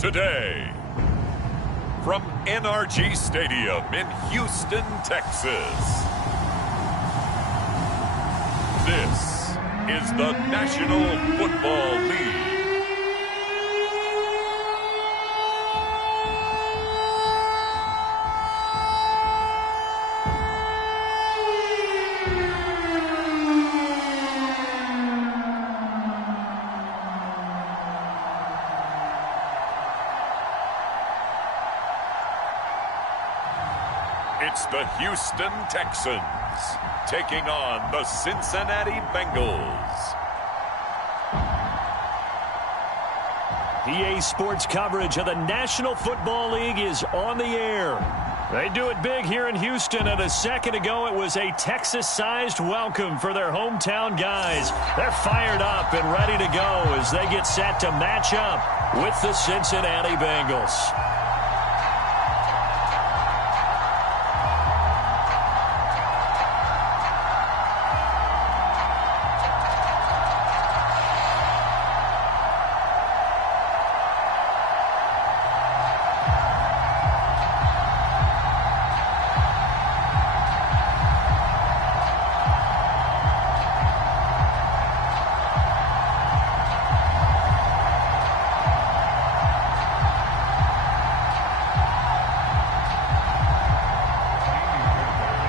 today. From NRG Stadium in Houston, Texas. This is the National Football League. It's the Houston Texans taking on the Cincinnati Bengals. EA Sports coverage of the National Football League is on the air. They do it big here in Houston, and a second ago it was a Texas-sized welcome for their hometown guys. They're fired up and ready to go as they get set to match up with the Cincinnati Bengals.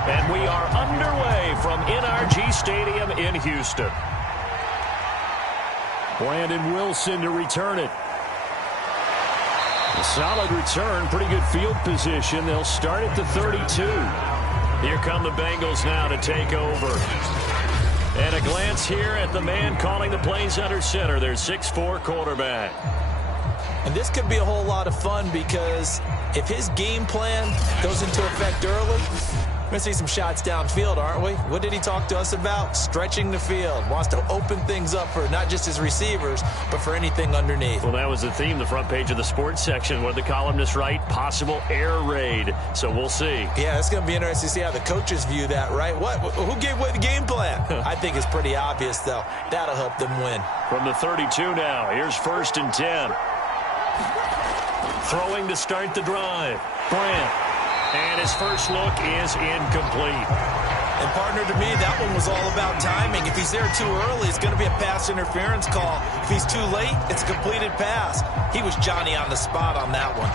And we are underway from NRG Stadium in Houston. Brandon Wilson to return it. A solid return, pretty good field position. They'll start at the 32. Here come the Bengals now to take over. And a glance here at the man calling the plays under center, their 6'4" quarterback. And this could be a whole lot of fun because if his game plan goes into effect early, we're going to see some shots downfield, aren't we? What did he talk to us about? Stretching the field. Wants to open things up for not just his receivers, but for anything underneath. Well, that was the theme, the front page of the sports section. What did the columnists write? Possible air raid. So we'll see. Yeah, it's going to be interesting to see how the coaches view that, right? Who gave away the game plan? I think it's pretty obvious, though. That'll help them win. From the 32 now, here's 1st and 10. Throwing to start the drive. Brandt. And his first look is incomplete. And, partner, to me, that one was all about timing. If he's there too early, it's going to be a pass interference call. If he's too late, it's a completed pass. He was Johnny on the spot on that one.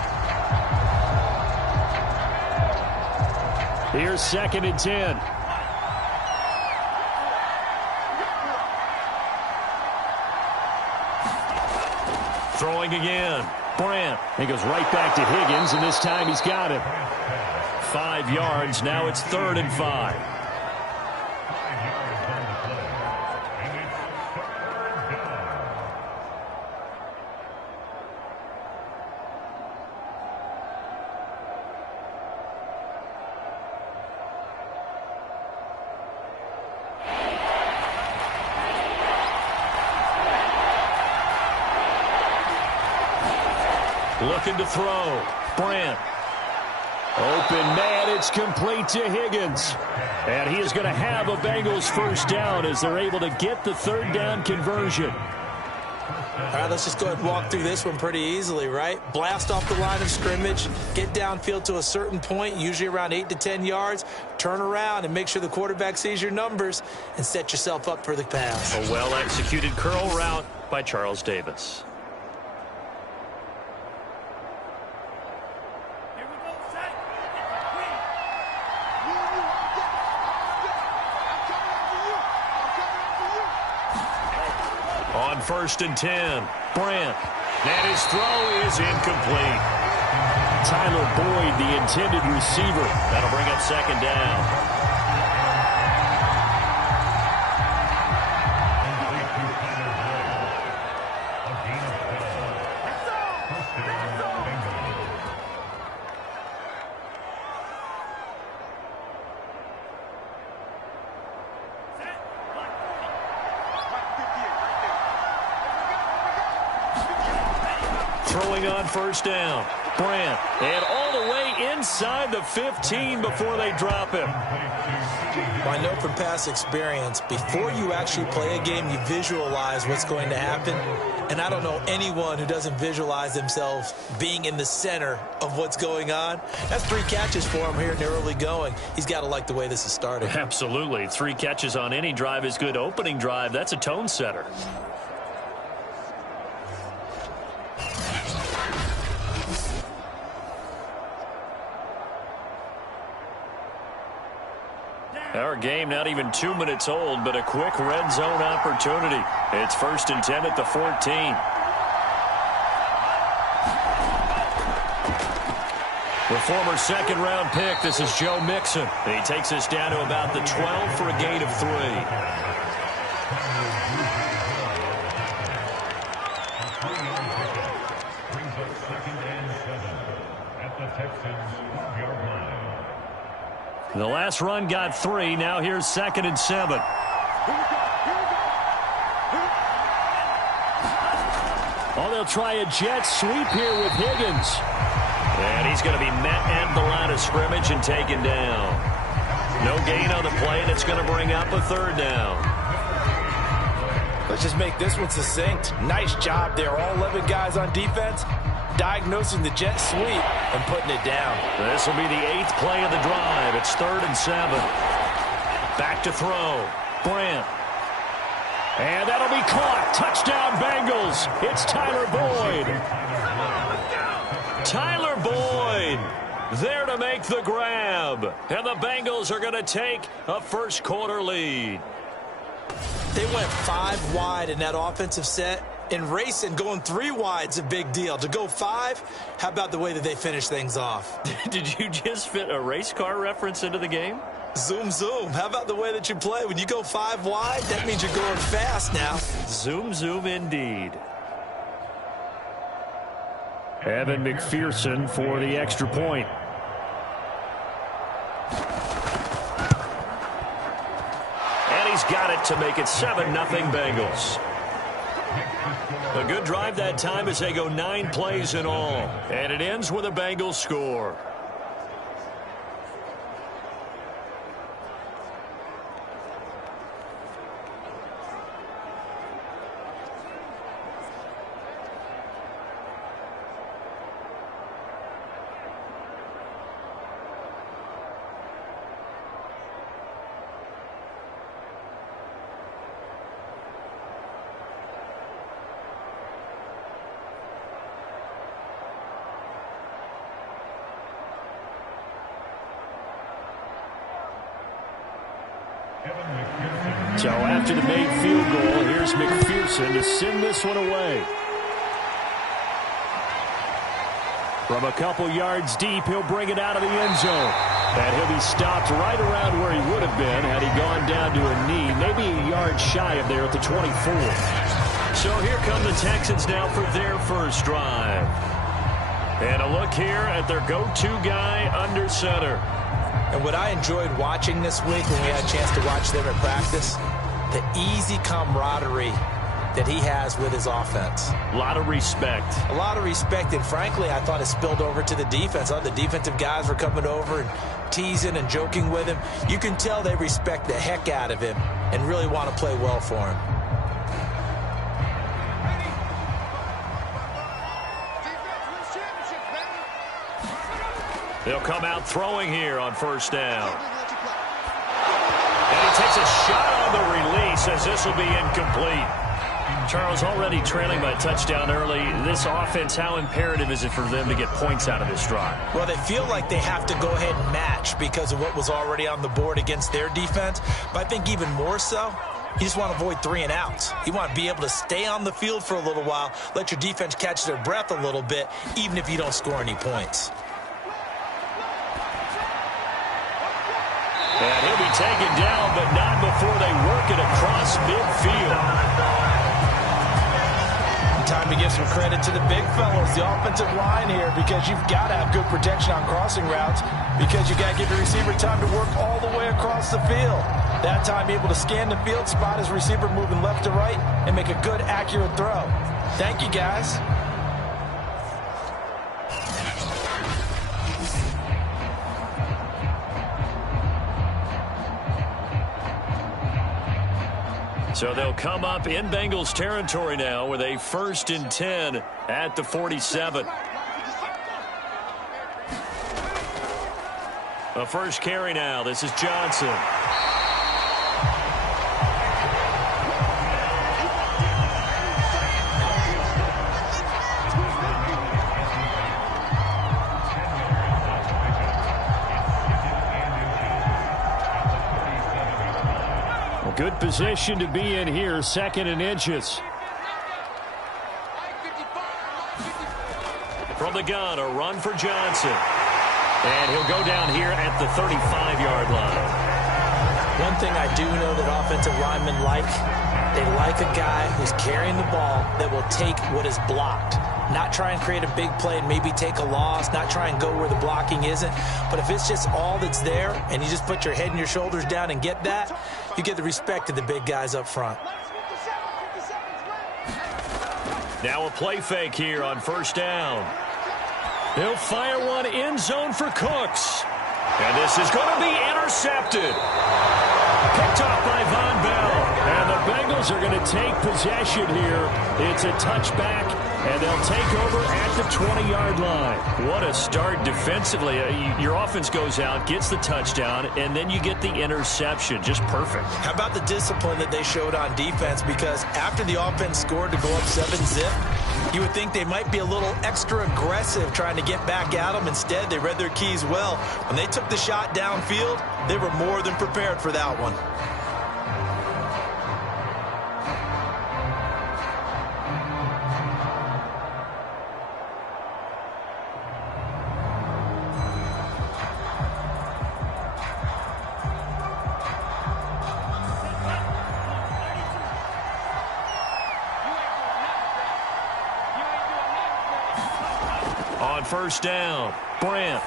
Here's 2nd and 10. Throwing again. Brandt. He goes right back to Higgins, and this time he's got him. 5 yards. Now it's 3rd and 5. Looking to throw. Brandt. Open man, it's complete to Higgins. And he is going to have a Bengals first down as they're able to get the 3rd down conversion. All right, let's just go ahead and walk through this one pretty easily, right? Blast off the line of scrimmage, get downfield to a certain point, usually around 8 to 10 yards, turn around and make sure the quarterback sees your numbers and set yourself up for the pass. A well-executed curl route by Charles Davis. On 1st and 10, Brandt. And his throw is incomplete. Tyler Boyd, the intended receiver. That'll bring up 2nd down. throwing on first down. Brandt, and all the way inside the 15 before they drop him. I know from past experience, before you actually play a game, you visualize what's going to happen. And I don't know anyone who doesn't visualize themselves being in the center of what's going on. That's 3 catches for him here in the early going. He's got to like the way this is starting. Absolutely. 3 catches on any drive is good. Opening drive, that's a tone setter. Our game not even 2 minutes old, but a quick red zone opportunity. It's 1st and 10 at the 14. The former second-round pick, this is Joe Mixon. He takes us down to about the 12 for a gain of 3. The last run got 3. Now here's 2nd and 7. Oh, they'll try a jet sweep here with Higgins. And he's going to be met at the line of scrimmage and taken down. No gain on the play, and it's going to bring up a 3rd down. Let's just make this one succinct. Nice job there. All 11 guys on defense diagnosing the jet sweep and putting it down. This will be the 8th play of the drive. It's 3rd and 7. Back to throw. Brandt. And that'll be caught. Touchdown Bengals. It's Tyler Boyd. Tyler Boyd there to make the grab. And the Bengals are going to take a first quarter lead. They went 5 wide in that offensive set. And racing, going 3 wide's a big deal. To go 5, how about the way that they finish things off? Did you just fit a race car reference into the game? Zoom, zoom. How about the way that you play? When you go 5 wide, that means you're going fast now. Zoom, zoom indeed. Evan McPherson for the extra point. And he's got it to make it 7-0 Bengals. A good drive that time as they go 9 plays in all. And it ends with a Bengals score. So after the made field goal, here's McPherson to send this one away. From a couple yards deep, he'll bring it out of the end zone. And he'll be stopped right around where he would have been had he gone down to a knee, maybe a yard shy of there at the 24. So here come the Texans now for their first drive. And a look here at their go-to guy under center. And what I enjoyed watching this week when we had a chance to watch them at practice, the easy camaraderie that he has with his offense. A lot of respect. A lot of respect, and frankly, I thought it spilled over to the defense. All the defensive guys were coming over and teasing and joking with him. You can tell they respect the heck out of him and really want to play well for him. They'll come out throwing here on first down. And he takes a shot on the release as this will be incomplete. Charles, already trailing by a touchdown early. This offense, how imperative is it for them to get points out of this drive? Well, they feel like they have to go ahead and match because of what was already on the board against their defense. But I think even more so, you just want to avoid 3 and outs. You want to be able to stay on the field for a little while, let your defense catch their breath a little bit, even if you don't score any points. And he'll be taken down, but not before they work it across midfield. Time to give some credit to the big fellas, the offensive line here, because you've got to have good protection on crossing routes because you've got to give the receiver time to work all the way across the field. That time able to scan the field, spot his receiver moving left to right, and make a good, accurate throw. Thank you, guys. So they'll come up in Bengals territory now with a 1st and 10 at the 47. The first carry now. This is Johnson. Good position to be in here, 2nd and inches. From the gun, a run for Johnson. And he'll go down here at the 35-yard line. One thing I do know that offensive linemen like, they like a guy who's carrying the ball that will take what is blocked. Not try and create a big play and maybe take a loss, not try and go where the blocking isn't. But if it's just all that's there and you just put your head and your shoulders down and get that, you get the respect of the big guys up front. Now a play fake here on 1st down. They'll fire one end zone for Cooks. And this is going to be intercepted. Picked off by Von Bell. And the Bengals are going to take possession here. It's a touchback, and they'll take over at the 20-yard line. What a start defensively. Your offense goes out, gets the touchdown, and then you get the interception. Just perfect. How about the discipline that they showed on defense? Because after the offense scored to go up 7-zip, you would think they might be a little extra aggressive trying to get back at them. Instead, they read their keys well. When they took the shot downfield, they were more than prepared for that one. On 1st down, Brandt.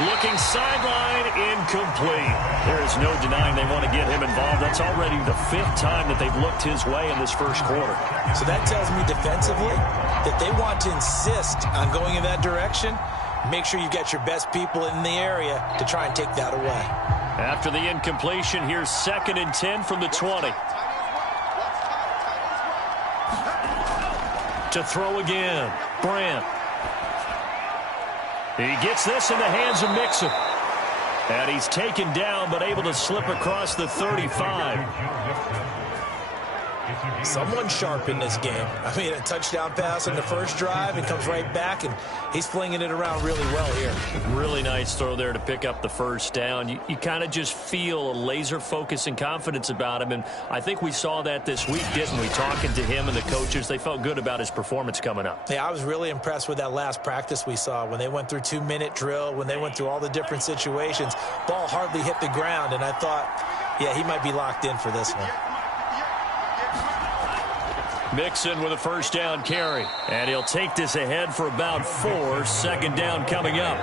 Looking sideline, incomplete. There is no denying they want to get him involved. That's already the 5th time that they've looked his way in this first quarter. So that tells me defensively that they want to insist on going in that direction. Make sure you get your best people in the area to try and take that away. After the incompletion, here's 2nd and 10 from the 20. To throw again, Brandt. He gets this in the hands of Mixon. And he's taken down, but able to slip across the 35. Someone sharp in this game. I mean, a touchdown pass on the first drive, and comes right back, and he's flinging it around really well here. Really nice throw there to pick up the 1st down. You kind of just feel a laser focus and confidence about him, and I think we saw that this week, didn't we? Talking to him and the coaches, they felt good about his performance coming up. Yeah, I was really impressed with that last practice we saw when they went through 2-minute drill, when they went through all the different situations. Ball hardly hit the ground, and I thought, yeah, he might be locked in for this one. Mixon with a 1st down carry. And he'll take this ahead for about 4. 2nd down coming up.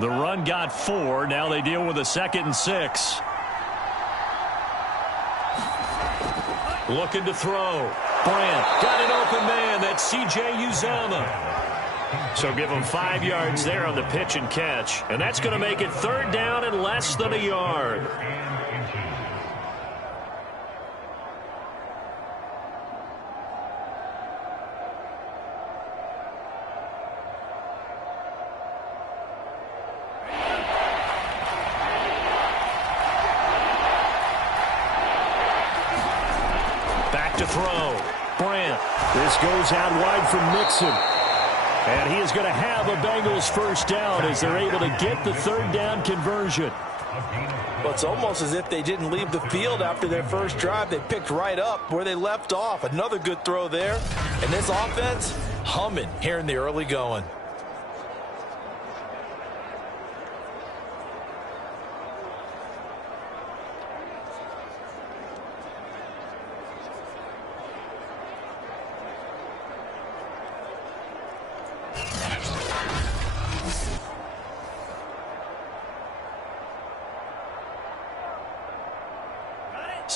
The run got 4. Now they deal with a 2nd and 6. Looking to throw. Brandt got an open man. That's C.J. Uzomah. So give him 5 yards there on the pitch and catch. And that's going to make it 3rd down and less than a yard. Back to throw. Brandt. This goes out wide from Mixon. And he is going to have a Bengals 1st down as they're able to get the 3rd down conversion. Well, it's almost as if they didn't leave the field after their first drive. They picked right up where they left off. Another good throw there. And this offense, humming here in the early going.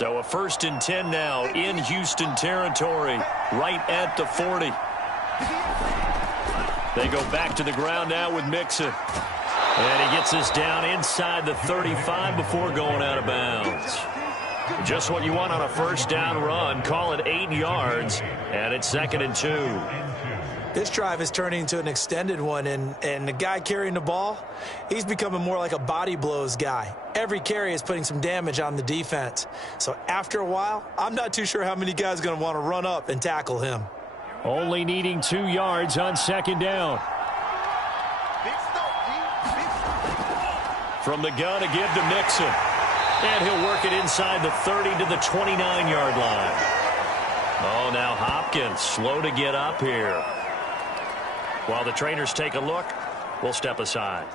So a 1st and 10 now in Houston territory, right at the 40. They go back to the ground now with Mixon. And he gets this down inside the 35 before going out of bounds. Just what you want on a 1st down run. Call it 8 yards, and it's 2nd and 2. This drive is turning into an extended one, and the guy carrying the ball, he's becoming more like a body blows guy. Every carry is putting some damage on the defense. So after a while, I'm not too sure how many guys are going to want to run up and tackle him. Only needing 2 yards on 2nd down. From the gun, a give to Mixon. And he'll work it inside the 30 to the 29-yard line. Oh, now Hopkins slow to get up here. While the trainers take a look, we'll step aside.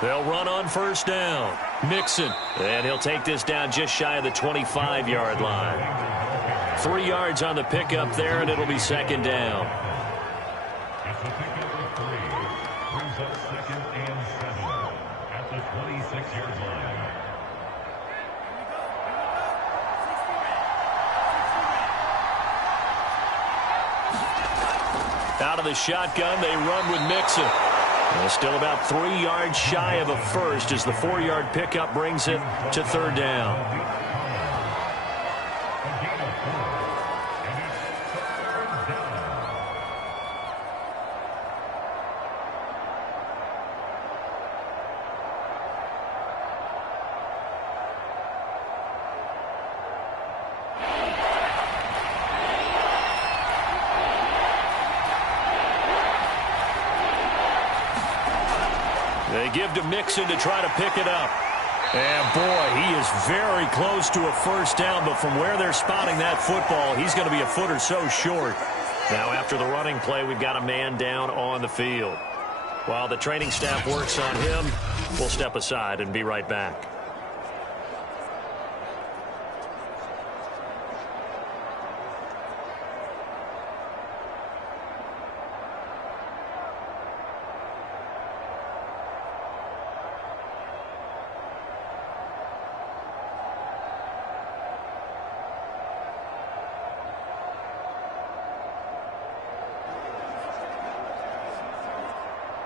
They'll run on 1st down. Mixon. And he'll take this down just shy of the 25-yard line. 3 yards on the pickup there, and it'll be 2nd down. Out of the shotgun, they run with Mixon. Well, still about 3 yards shy of a 1st as the 4-yard pickup brings it to 3rd down. They give to Mixon to try to pick it up. And, boy, he is very close to a 1st down, but from where they're spotting that football, he's going to be a foot or so short. Now, after the running play, we've got a man down on the field. While the training staff works on him, we'll step aside and be right back.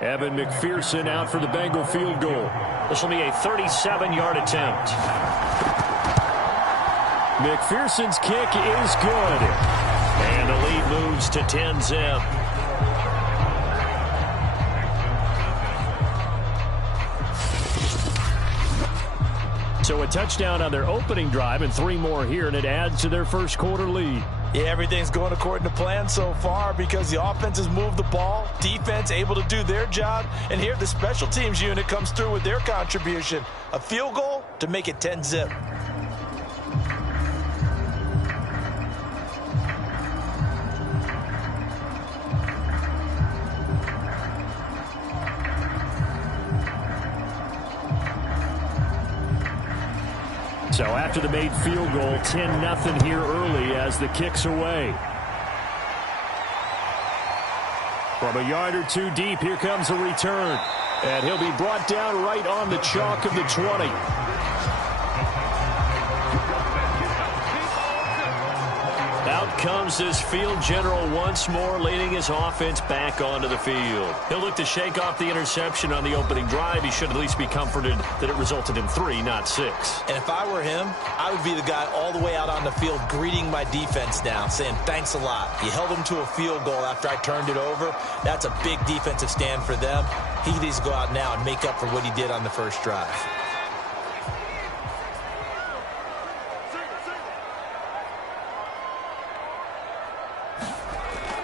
Evan McPherson out for the Bengal field goal. This will be a 37-yard attempt. McPherson's kick is good. And the lead moves to 10-zip. So a touchdown on their opening drive and 3 more here, and it adds to their 1st quarter lead. Yeah, everything's going according to plan so far because the offense has moved the ball, defense able to do their job, and here the special teams unit comes through with their contribution. A field goal to make it 10-zip. So after the made field goal, 10-0 here early as the kick's away. From a yard or 2 deep, here comes a return. And he'll be brought down right on the chalk of the 20. Out comes this field general once more, leading his offense back onto the field. He'll look to shake off the interception on the opening drive. He should at least be comforted that it resulted in 3, not 6. And if I were him, I would be the guy all the way out on the field greeting my defense now, saying thanks a lot. You held them to a field goal after I turned it over. That's a big defensive stand for them. He needs to go out now and make up for what he did on the first drive.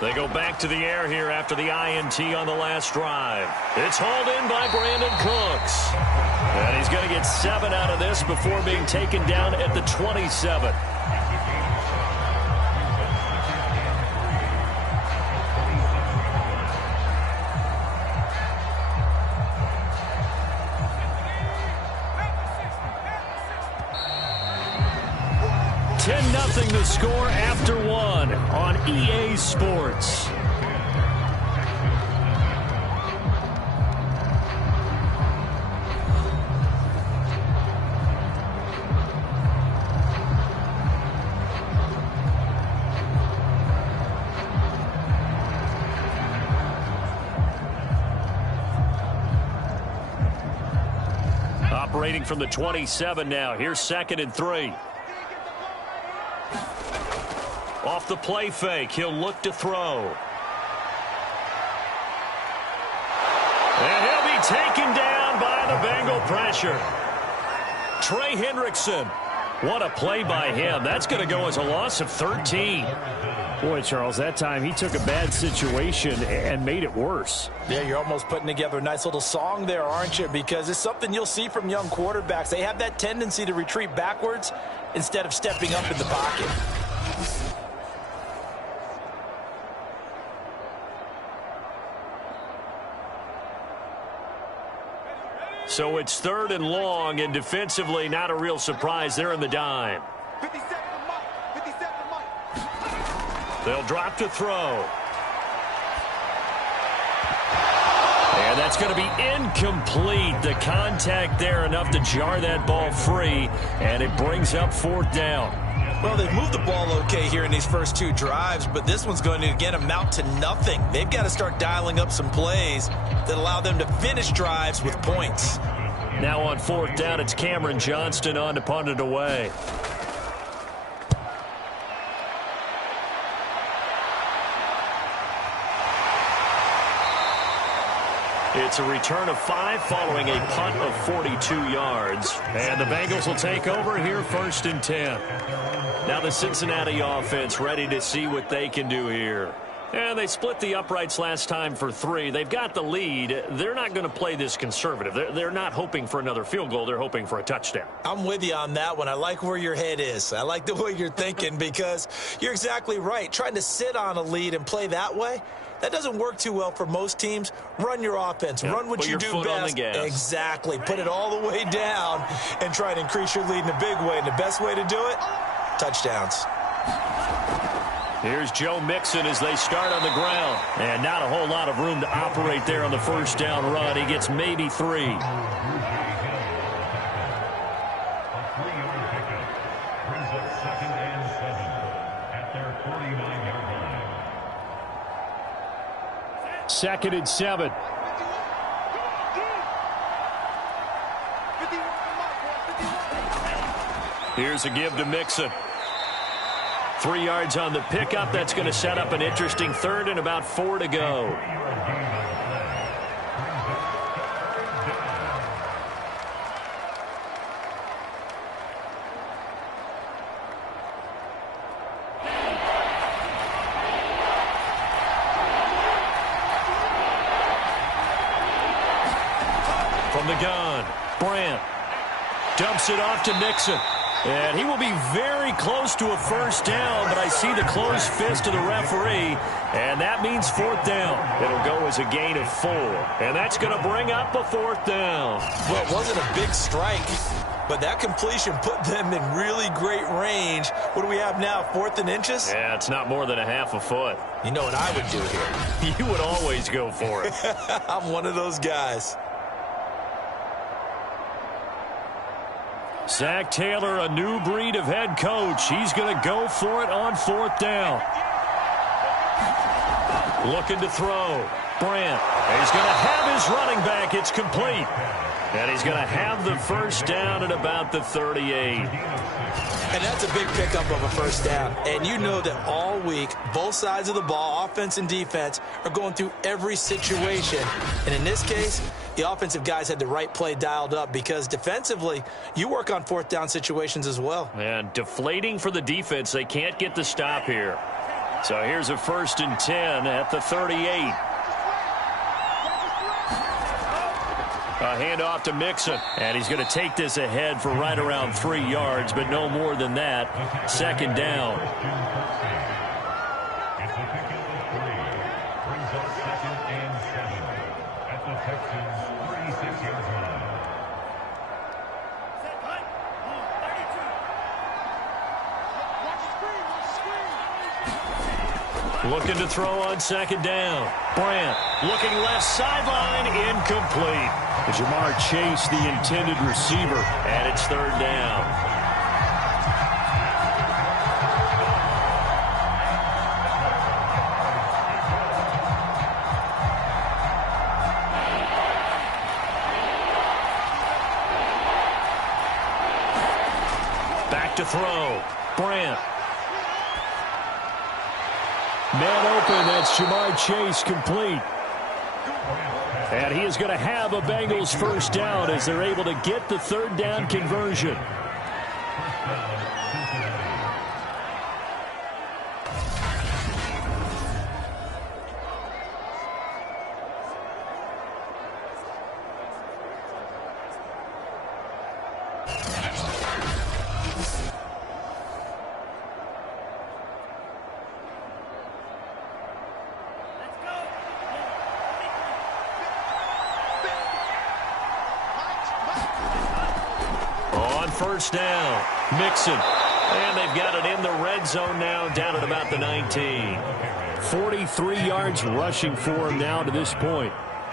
They go back to the air here after the INT on the last drive. It's hauled in by Brandon Cooks. And he's going to get 7 out of this before being taken down at the 27. Nothing to score after 1 on EA Sports. Operating from the 27 now. Here's 2nd and 3. Off the play fake, he'll look to throw. And he'll be taken down by the Bengal pressure. Trey Hendrickson. What a play by him. That's going to go as a loss of 13. Boy, Charles, that time he took a bad situation and made it worse. Yeah, you're almost putting together a nice little song there, aren't you? Because it's something you'll see from young quarterbacks. They have that tendency to retreat backwards instead of stepping up in the pocket. So it's 3rd and long, and defensively not a real surprise. They're in the dime. They'll drop to throw. And that's going to be incomplete. The contact there enough to jar that ball free, and it brings up 4th down. Well, they've moved the ball okay here in these first 2 drives, but this one's going to, again, amount to nothing. They've got to start dialing up some plays that allow them to finish drives with points. Now on 4th down, it's Cameron Johnston on to punt it away. It's a return of 5 following a punt of 42 yards. And the Bengals will take over here 1st and 10. Now the Cincinnati offense ready to see what they can do here. And they split the uprights last time for 3. They've got the lead. They're not going to play this conservative. They're not hoping for another field goal. They're hoping for a touchdown. I'm with you on that one. I like where your head is. I like the way you're thinking because you're exactly right. Trying to sit on a lead and play that way, that doesn't work too well for most teams. Run your offense. Yep. Run what you do best. Exactly. Put it all the way down and try to increase your lead in a big way. And the best way to do it, touchdowns. Here's Joe Mixon as they start on the ground. And not a whole lot of room to operate there on the 1st down run. He gets maybe 3. Second and 7. Here's a give to Mixon. 3 yards on the pickup. That's going to set up an interesting 3rd and about 4 to go. From the gun, Brandt dumps it off to Mixon. And he will be very close to a 1st down, but I see the closed fist of the referee, and that means 4th down. It'll go as a gain of 4, and that's going to bring up a 4th down. Well, it wasn't a big strike, but that completion put them in really great range. What do we have now, 4th and inches? Yeah, it's not more than a half a foot. You know what I would do here? You would always go for it. I'm one of those guys. Zach Taylor, a new breed of head coach. He's going to go for it on 4th down. Looking to throw. Brandt. He's going to have his running back. It's complete. And he's going to have the 1st down at about the 38. And that's a big pickup of a 1st down. And you know that all week, both sides of the ball, offense and defense, are going through every situation. And in this case, the offensive guys had the right play dialed up because defensively, you work on 4th down situations as well. And deflating for the defense. They can't get the stop here. So here's a 1st and 10 at the 38. A handoff to Mixon, and he's going to take this ahead for right around 3 yards, but no more than that. 2nd down. Looking to throw on 2nd down. Brandt looking left sideline, incomplete. Jamar Chase, the intended receiver, and it's 3rd down. Back to throw. Brandt. Man open, that's Jamar Chase, complete. And he is going to have a Bengals 1st down as they're able to get the 3rd down conversion. First down, Mixon, and they've got it in the red zone now, down at about the 19. 43 yards rushing for him now to this point.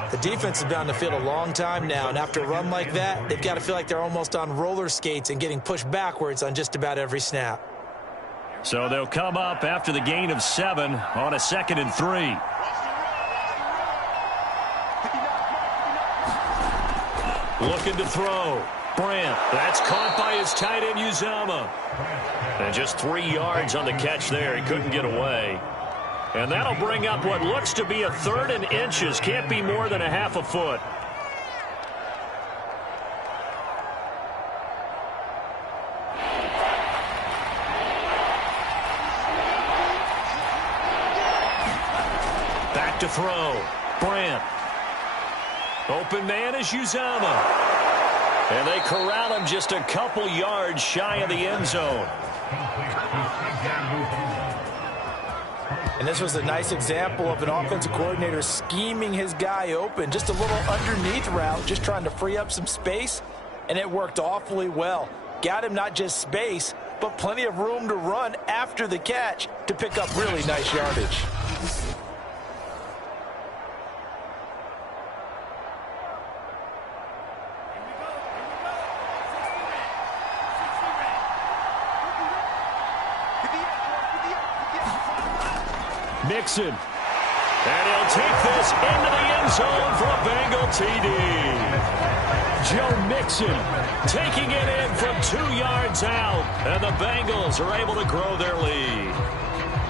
The defense has been on the field a long time now, and after a run like that, they've got to feel like they're almost on roller skates and getting pushed backwards on just about every snap. So they'll come up after the gain of 7 on a 2nd and 3. Looking to throw. Brandt, that's caught by his tight end, Uzama. And just 3 yards on the catch there. He couldn't get away. And that'll bring up what looks to be a 3rd and inches. Can't be more than a half a foot. Back to throw. Brandt. Open man is Uzama. And they corral him just a couple yards shy of the end zone. And this was a nice example of an offensive coordinator scheming his guy open. Just a little underneath route, just trying to free up some space. And it worked awfully well. Got him not just space, but plenty of room to run after the catch to pick up really nice yardage. Mixon. And he'll take this into the end zone for a Bengal TD. Joe Mixon taking it in from 2 yards out. And the Bengals are able to grow their lead.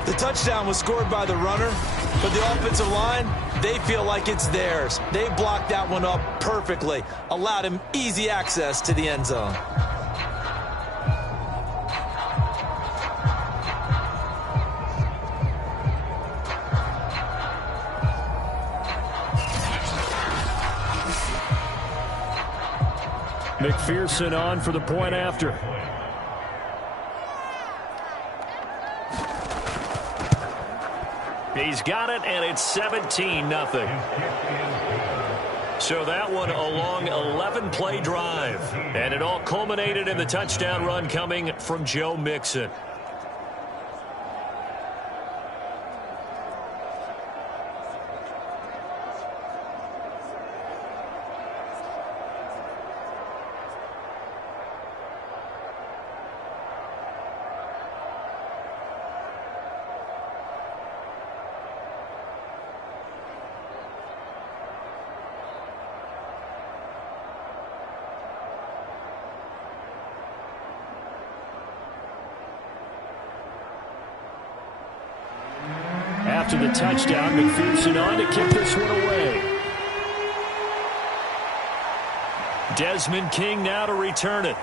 The touchdown was scored by the runner, but the offensive line, they feel like it's theirs. They blocked that one up perfectly, allowed him easy access to the end zone. McPherson on for the point after. He's got it, and it's 17-0. So that one a long 11-play drive. And it all culminated in the touchdown run coming from Joe Mixon. After the touchdown, McPherson on to kick this one away. Desmond King now to return it.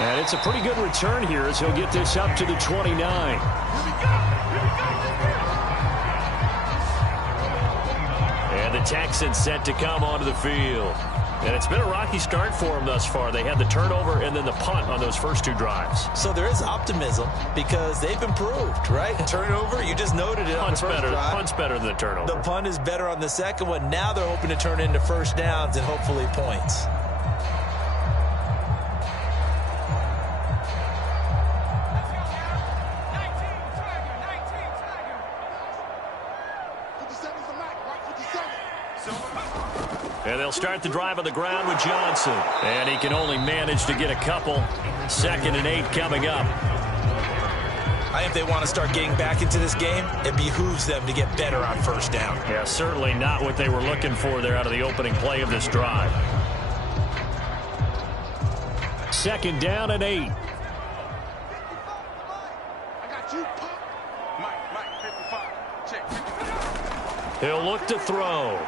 And it's a pretty good return here as he'll get this up to the 29. And the Texans set to come onto the field. And it's been a rocky start for them thus far. They had the turnover and then the punt on those first 2 drives. So there is optimism because they've improved, right? Turnover, you just noted it on the first drive. Punt's better than the turnover. The punt is better on the second one. Now they're hoping to turn into first downs and hopefully points. And they'll start the drive on the ground with Johnson. And he can only manage to get a couple. 2nd and 8 coming up. I think if they want to start getting back into this game, it behooves them to get better on first down. Yeah, certainly not what they were looking for there out of the opening play of this drive. 2nd down and 8. He'll look to throw.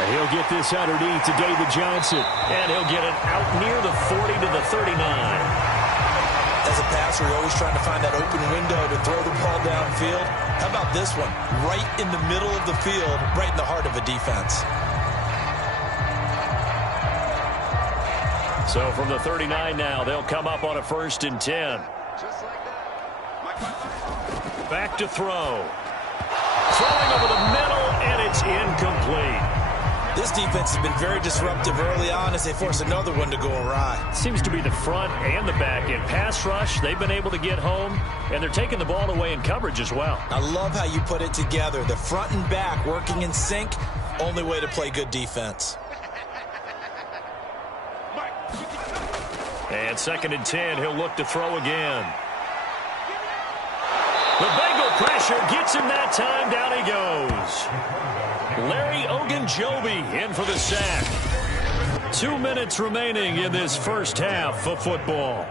And he'll get this underneath to David Johnson. And he'll get it out near the 40 to the 39. As a passer, you're always trying to find that open window to throw the ball downfield. How about this one? Right in the middle of the field, right in the heart of a defense. So from the 39 now, they'll come up on a 1st and 10. Back to throw. Throwing over the middle, and it's incomplete. This defense has been very disruptive early on as they force another one to go awry. Seems to be the front and the back end. Pass rush, they've been able to get home, and they're taking the ball away in coverage as well. I love how you put it together. The front and back working in sync, only way to play good defense. And 2nd and 10, he'll look to throw again. The Bengal pressure gets him that time. Down he goes. Larry Ogunjobi in for the sack. 2 minutes remaining in this first half of football.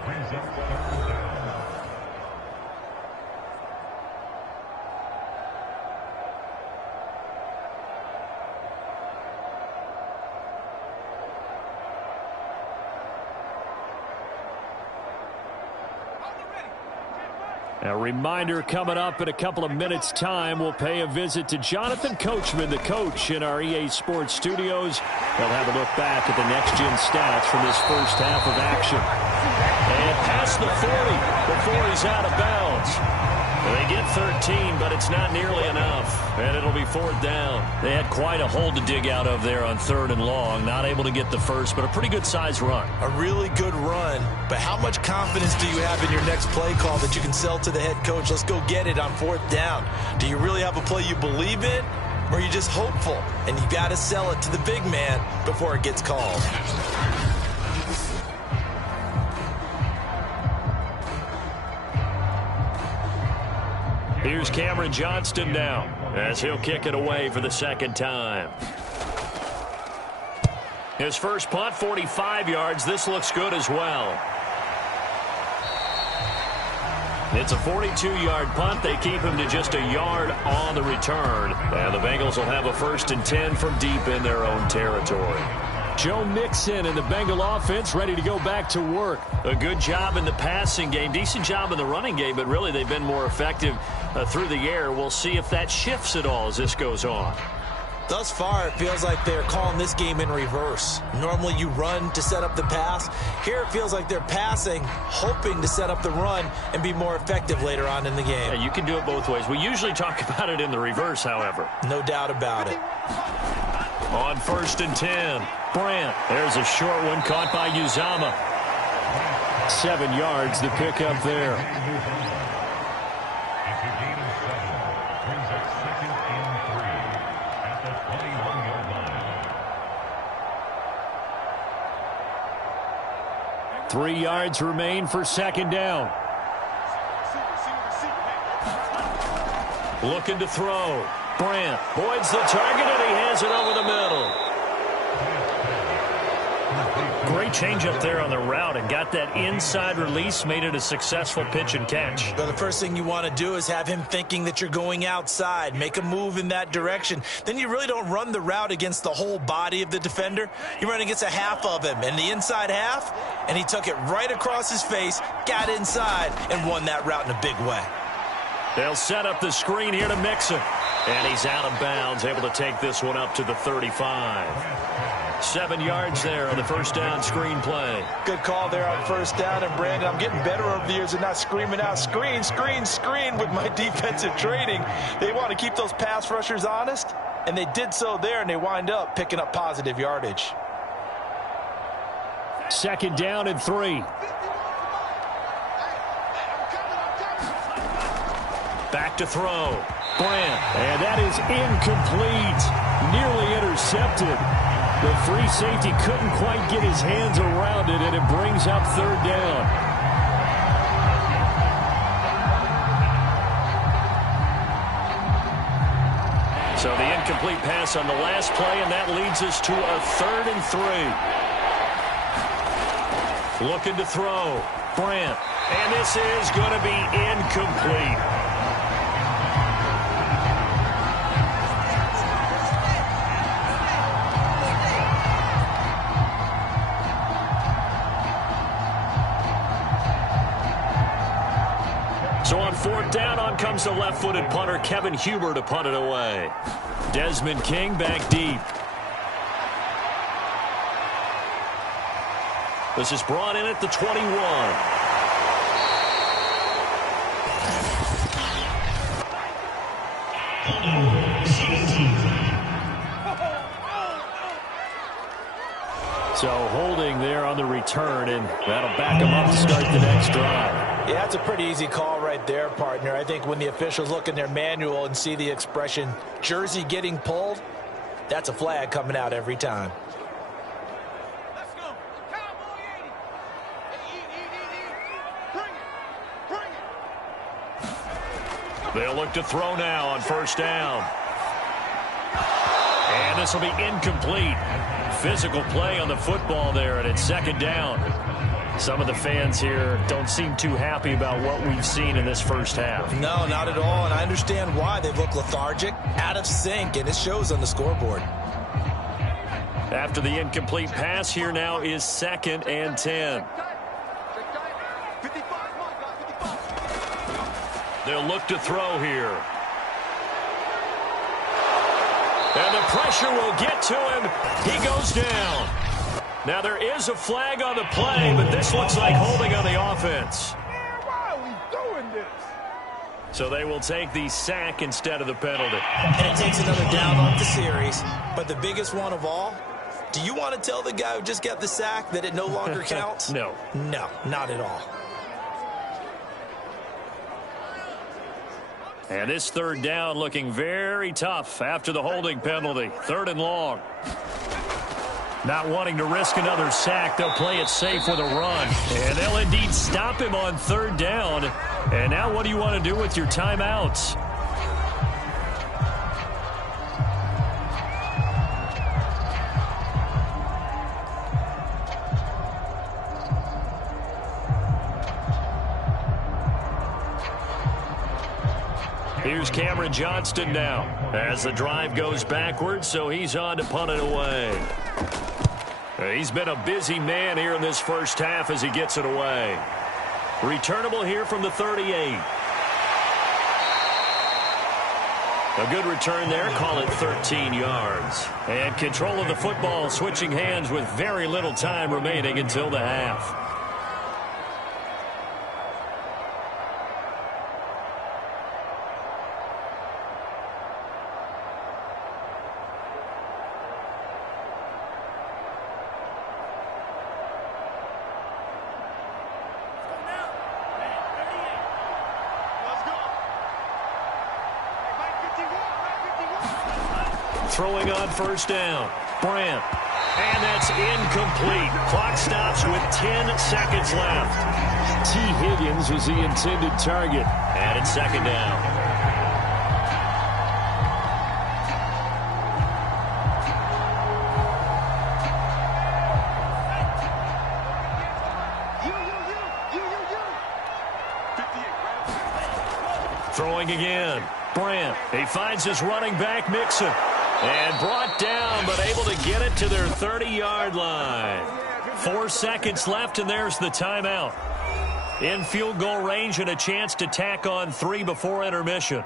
A reminder coming up in a couple of minutes' time. We'll pay a visit to Jonathan Coachman, the coach in our EA Sports studios. They'll have a look back at the next-gen stats from this first half of action. And past the 40 before he's out of bounds. They get 13, but it's not nearly enough. And it'll be 4th down. They had quite a hole to dig out of there on 3rd and long. Not able to get the first, but a pretty good-sized run. A really good run. But how much confidence do you have in your next play call that you can sell to the head coach? Let's go get it on 4th down. Do you really have a play you believe in? Or are you just hopeful? And you got to sell it to the big man before it gets called. Here's Cameron Johnston now as he'll kick it away for the 2nd time. His first punt, 45 yards. This looks good as well. It's a 42-yard punt. They keep him to just a yard on the return. And the Bengals will have a 1st and 10 from deep in their own territory. Joe Mixon and the Bengal offense ready to go back to work. A good job in the passing game, decent job in the running game, but really they've been more effective through the air. We'll see if that shifts at all as this goes on. Thus far, it feels like they're calling this game in reverse. Normally you run to set up the pass. Here it feels like they're passing, hoping to set up the run and be more effective later on in the game. Yeah, you can do it both ways. We usually talk about it in the reverse, however. No doubt about it. On 1st and 10, Brandt. There's a short one caught by Uzama. 7 yards to pick up there. Three yards remain for 2nd down. Looking to throw. Brandt. Boyd's the target, and he has it over the middle. Great change up there on the route and got that inside release, made it a successful pitch and catch. Well, the first thing you want to do is have him thinking that you're going outside, make a move in that direction. Then you really don't run the route against the whole body of the defender. You run against a half of him, and the inside half, and he took it right across his face, got inside, and won that route in a big way. They'll set up the screen here to Mixon. And he's out of bounds, able to take this one up to the 35. 7 yards there on the first down screen play. Good call there on first down. And, Brandon, I'm getting better over the years and not screaming out, screen, screen, screen with my defensive training. They want to keep those pass rushers honest, and they did so there, and they wind up picking up positive yardage. 2nd down and 3. Back to throw. Grant. And that is incomplete. Nearly intercepted. The free safety couldn't quite get his hands around it, and it brings up 3rd down. So the incomplete pass on the last play, and that leads us to a 3rd and 3. Looking to throw. Grant. And this is going to be incomplete. So on 4th down, on comes the left-footed punter, Kevin Huber, to punt it away. Desmond King back deep. This is brought in at the 21. So holding there on the return, and that'll back him up to start the next drive. Yeah, that's a pretty easy call right there, partner. I think when the officials look in their manual and see the expression jersey getting pulled, that's a flag coming out every time. Let's go. Cowboy 80. Bring it. They'll look to throw now on 1st down. And this will be incomplete. Physical play on the football there, and it's 2nd down. Some of the fans here don't seem too happy about what we've seen in this first half. No, not at all, and I understand why. They look lethargic, out of sync, and it shows on the scoreboard. After the incomplete pass, here now is 2nd and 10. They'll look to throw here. And the pressure will get to him. He goes down. Now there is a flag on the play, but this looks like holding on the offense. Why are we doing this? So they will take the sack instead of the penalty. And it takes another down off the series. But the biggest one of all, do you want to tell the guy who just got the sack that it no longer counts? No. No, not at all. And this 3rd down looking very tough after the holding penalty. 3rd and long. Not wanting to risk another sack, they'll play it safe with a run. And they'll indeed stop him on 3rd down. And now what do you want to do with your timeouts? Here's Cameron Johnston now as the drive goes backwards, so he's on to punt it away. He's been a busy man here in this first half as he gets it away. Returnable here from the 38. A good return there, call it 13 yards. And control of the football, switching hands with very little time remaining until the half. Throwing on 1st down. Brandt. And that's incomplete. Clock stops with 10 seconds left. T. Higgins was the intended target. And it's 2nd down. Throwing again. Brandt. He finds his running back, Mixon. And brought down, but able to get it to their 30-yard line. 4 seconds left, and there's the timeout. In field goal range and a chance to tack on 3 before intermission.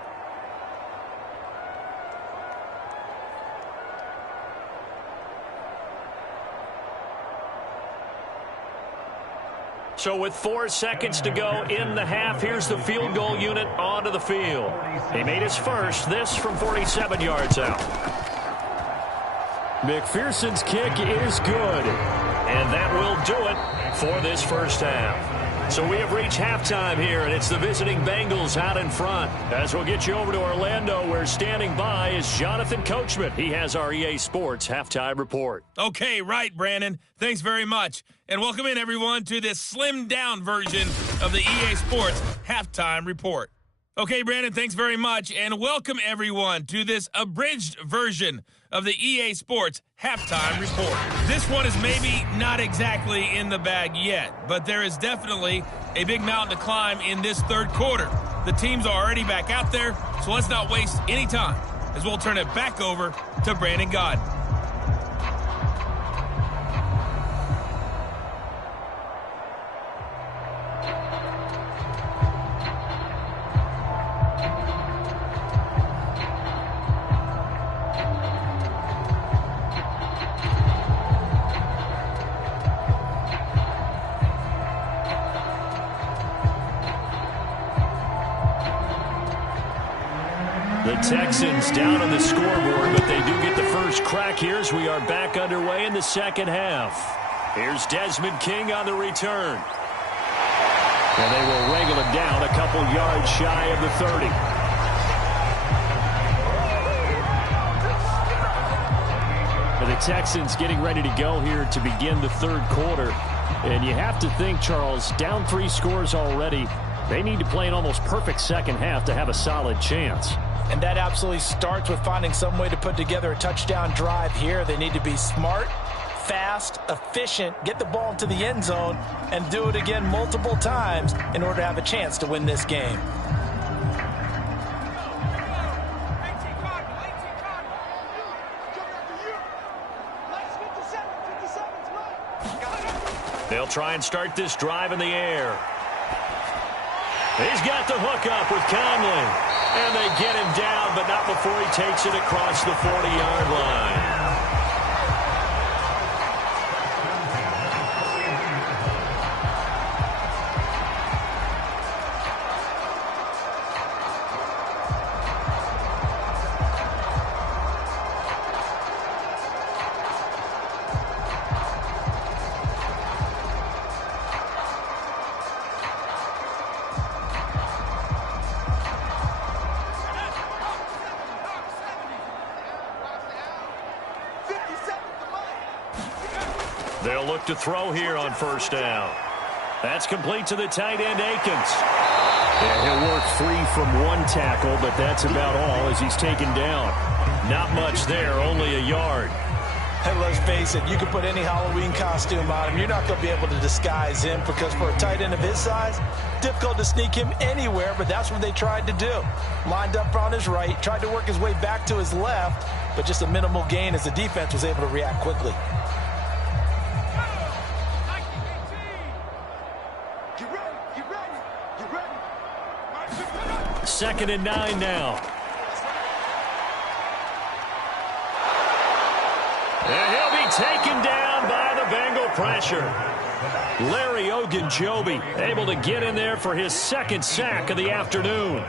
So with 4 seconds to go in the half, here's the field goal unit onto the field. He made his first, this from 47 yards out. McPherson's kick is good. And that will do it for this first half. So we have reached halftime here, and it's the visiting Bengals out in front. As we'll get you over to Orlando, where standing by is Jonathan Coachman. He has our EA Sports halftime report. Okay, right, Brandon. Thanks very much. And welcome in, everyone, to this slimmed-down version of the EA Sports halftime report. Okay, Brandon, thanks very much. And welcome, everyone, to this abridged version of the EA Sports halftime report. This one is maybe not exactly in the bag yet, but there is definitely a big mountain to climb in this third quarter. The teams are already back out there, so let's not waste any time as we'll turn it back over to Brandon Gaudin. Texans down on the scoreboard, but they do get the first crack here as we are back underway in the second half. Here's Desmond King on the return. And they will wrangle him down a couple yards shy of the 30. And the Texans getting ready to go here to begin the third quarter. And you have to think, Charles, down 3 scores already. They need to play an almost perfect second half to have a solid chance. And that absolutely starts with finding some way to put together a touchdown drive here. They need to be smart, fast, efficient, get the ball into the end zone, and do it again multiple times in order to have a chance to win this game. They'll try and start this drive in the air. He's got the hook up with Conley. And they get him down, but not before he takes it across the 40-yard line. They'll look to throw here on first down. That's complete to the tight end, Akins. Yeah, he'll work free from 1 tackle, but that's about all as he's taken down. Not much there, only a yard. And let's face it, you can put any Halloween costume on him. You're not going to be able to disguise him because for a tight end of his size, difficult to sneak him anywhere, but that's what they tried to do. Lined up on his right, tried to work his way back to his left, but just a minimal gain as the defense was able to react quickly. Second and 9 now. And he'll be taken down by the Bengal pressure. Larry Ogunjobi able to get in there for his second sack of the afternoon.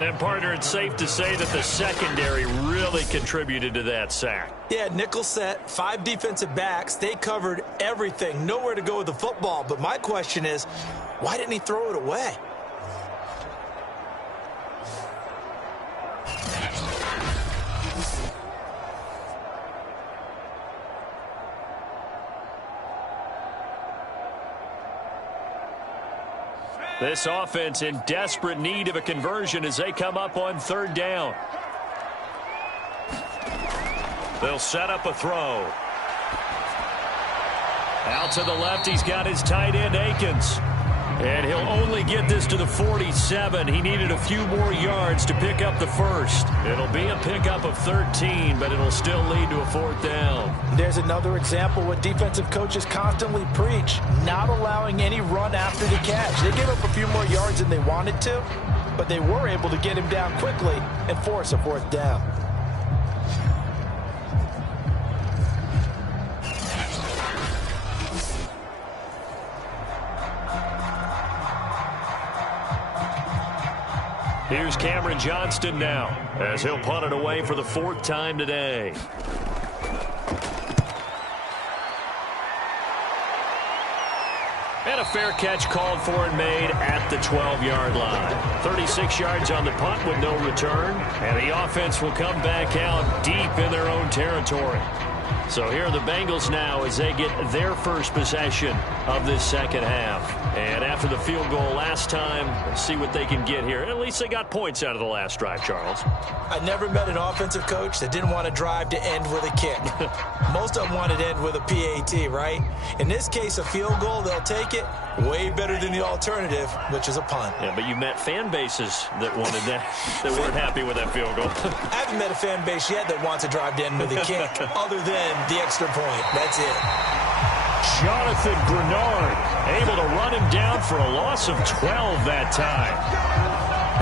And, partner, it's safe to say that the secondary really contributed to that sack. Yeah, nickel set, 5 defensive backs. They covered everything. Nowhere to go with the football. But my question is, why didn't he throw it away? This offense in desperate need of a conversion as they come up on third down. They'll set up a throw. Out to the left, he's got his tight end, Akins. And he'll only get this to the 47. He needed a few more yards to pick up the first. It'll be a pickup of 13, but it'll still lead to a fourth down. There's another example what defensive coaches constantly preach, not allowing any run after the catch. They gave up a few more yards than they wanted to, but they were able to get him down quickly and force a fourth down. Here's Cameron Johnston now, as he'll punt it away for the fourth time today. And a fair catch called for and made at the 12-yard line. 36 yards on the punt with no return, and the offense will come back out deep in their own territory. So here are the Bengals now as they get their first possession of this second half. And after the field goal last time, let's see what they can get here. At least they got points out of the last drive, Charles. I never met an offensive coach that didn't want to drive to end with a kick. Most of them wanted to end with a PAT, right? In this case, a field goal, they'll take it. Way better than the alternative, which is a punt. Yeah, but you met fan bases that wanted that, that weren't happy with that field goal. I haven't met a fan base yet that wants to drive to end with a kick, other than the extra point. That's it. Jonathan Grenard able to run him down for a loss of 12 that time.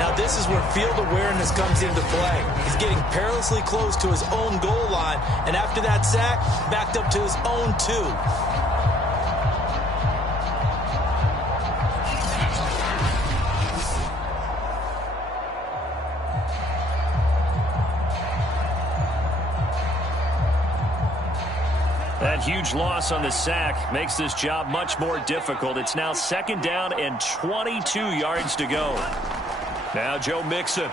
Now this is where field awareness comes into play. He's getting perilously close to his own goal line, and after that sack, backed up to his own 2. That huge loss on the sack makes this job much more difficult. It's now second down and 22 yards to go. Now Joe Mixon.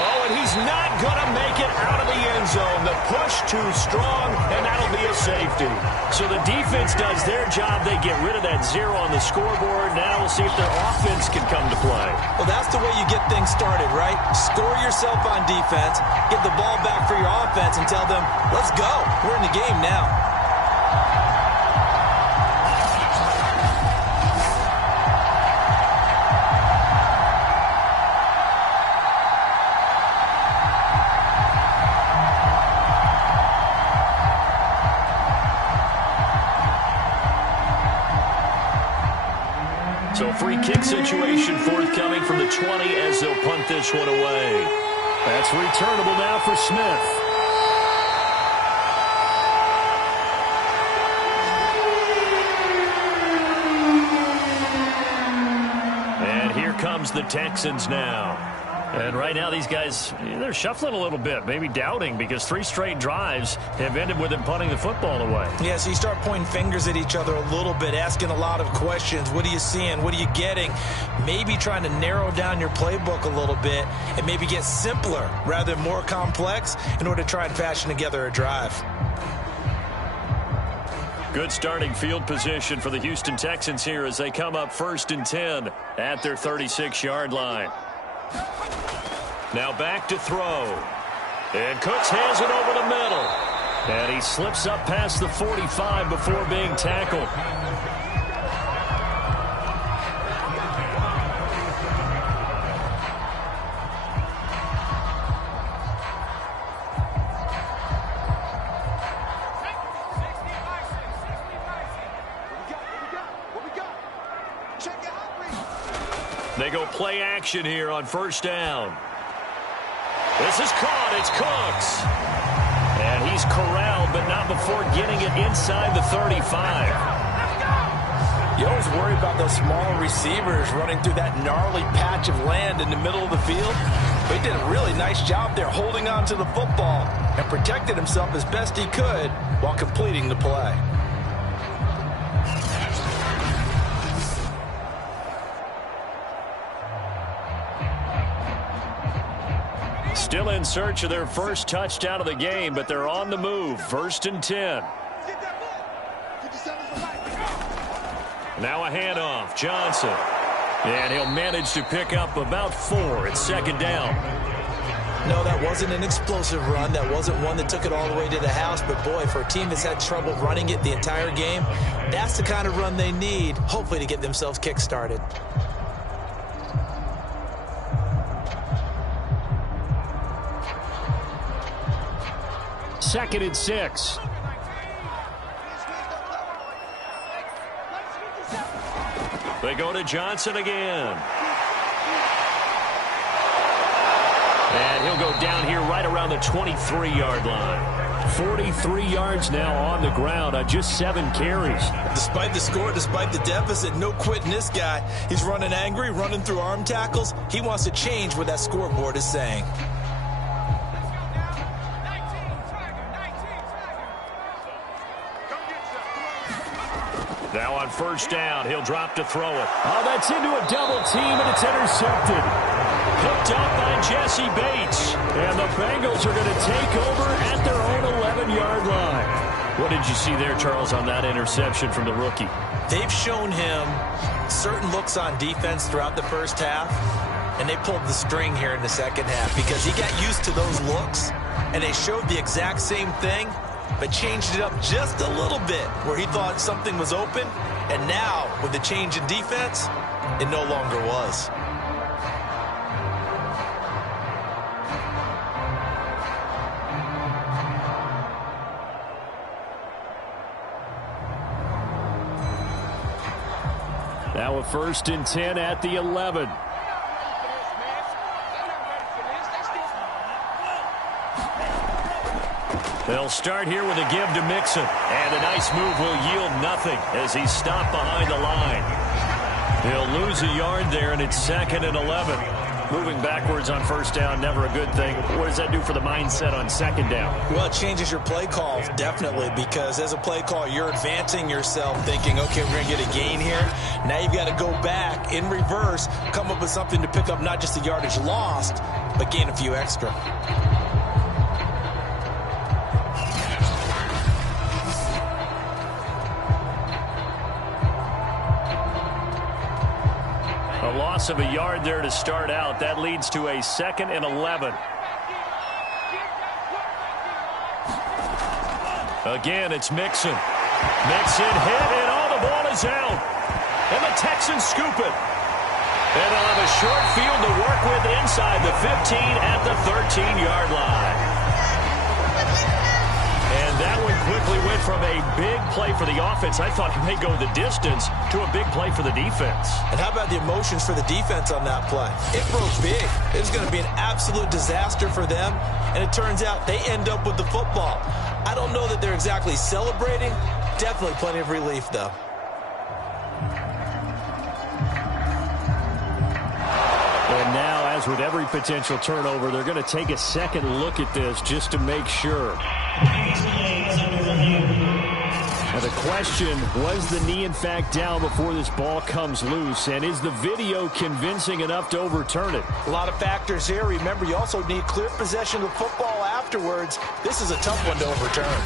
Oh, and he's not going to make it out of the end zone. The push too strong, and that'll be a safety. So the defense does their job. They get rid of that 0 on the scoreboard. Now we'll see if their offense can come to play. Well, that's the way you get things started, right? Score yourself on defense, get the ball back for your offense, and tell them, let's go. We're in the game now. So free kick situation forthcoming from the 20 as they'll punt this one away. That's returnable now for Smith. And here comes the Texans now. And right now these guys, they're shuffling a little bit, maybe doubting, because 3 straight drives have ended with them punting the football away. Yeah, so you start pointing fingers at each other a little bit, asking a lot of questions. What are you seeing? What are you getting? Maybe trying to narrow down your playbook a little bit and maybe get simpler rather than more complex in order to try and fashion together a drive. Good starting field position for the Houston Texans here as they come up 1st and 10 at their 36-yard line. Now back to throw. And Cooks has it over the middle. And he slips up past the 45 before being tackled. They go play action here on 1st down. This is caught. It's Cooks. And he's corralled, but not before getting it inside the 35. You always worry about those small receivers running through that gnarly patch of land in the middle of the field. But he did a really nice job there holding on to the football and protected himself as best he could while completing the play. Still in search of their first touchdown of the game, but they're on the move. 1st and 10. Now a handoff. Johnson. And he'll manage to pick up about 4 at 2nd down. No, that wasn't an explosive run. That wasn't one that took it all the way to the house. But, boy, for a team that's had trouble running it the entire game, that's the kind of run they need, hopefully, to get themselves kick-started. Second and 6. They go to Johnson again. And he'll go down here right around the 23-yard line. 43 yards now on the ground on just 7 carries. Despite the score, despite the deficit, no quitting this guy. He's running angry, running through arm tackles. He wants to change what that scoreboard is saying. Now on first down, he'll drop to throw it. Oh, that's into a double team, and it's intercepted. Picked up by Jesse Bates. And the Bengals are going to take over at their own 11-yard line. What did you see there, Charles, on that interception from the rookie? They've shown him certain looks on defense throughout the first half, and they pulled the string here in the second half because he got used to those looks, and they showed the exact same thing, but changed it up just a little bit where he thought something was open, and now, with the change in defense, it no longer was. Now a 1st and 10 at the 11. They'll start here with a give to Mixon. And a nice move will yield nothing as he's stopped behind the line. He'll lose a yard there, and it's 2nd and 11. Moving backwards on first down, never a good thing. What does that do for the mindset on 2nd down? Well, it changes your play call, definitely, because as a play call, you're advancing yourself thinking, okay, we're going to get a gain here. Now you've got to go back in reverse, come up with something to pick up not just the yardage lost, but gain a few extra. A loss of a yard there to start out. That leads to a 2nd and 11. Again, it's Mixon. Mixon hit, and the ball is out. And the Texans scoop it. And they'll have a short field to work with inside the 15 at the 13-yard line. And that one quickly went from a big play for the offense. I thought it may go the distance to a big play for the defense. And how about the emotions for the defense on that play? It broke big. It was going to be an absolute disaster for them. And it turns out they end up with the football. I don't know that they're exactly celebrating. Definitely plenty of relief, though. And now, as with every potential turnover, they're going to take a second look at this just to make sure. Now the question, was the knee in fact down before this ball comes loose? And is the video convincing enough to overturn it? A lot of factors here. Remember, you also need clear possession of the football afterwards. This is a tough one to overturn.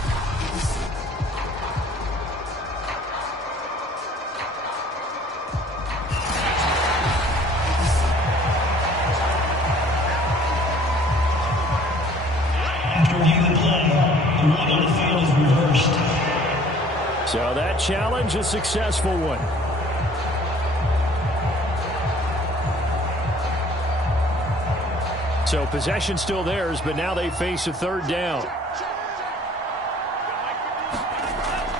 So that challenge, a successful one. So possession still theirs, but now they face a 3rd down.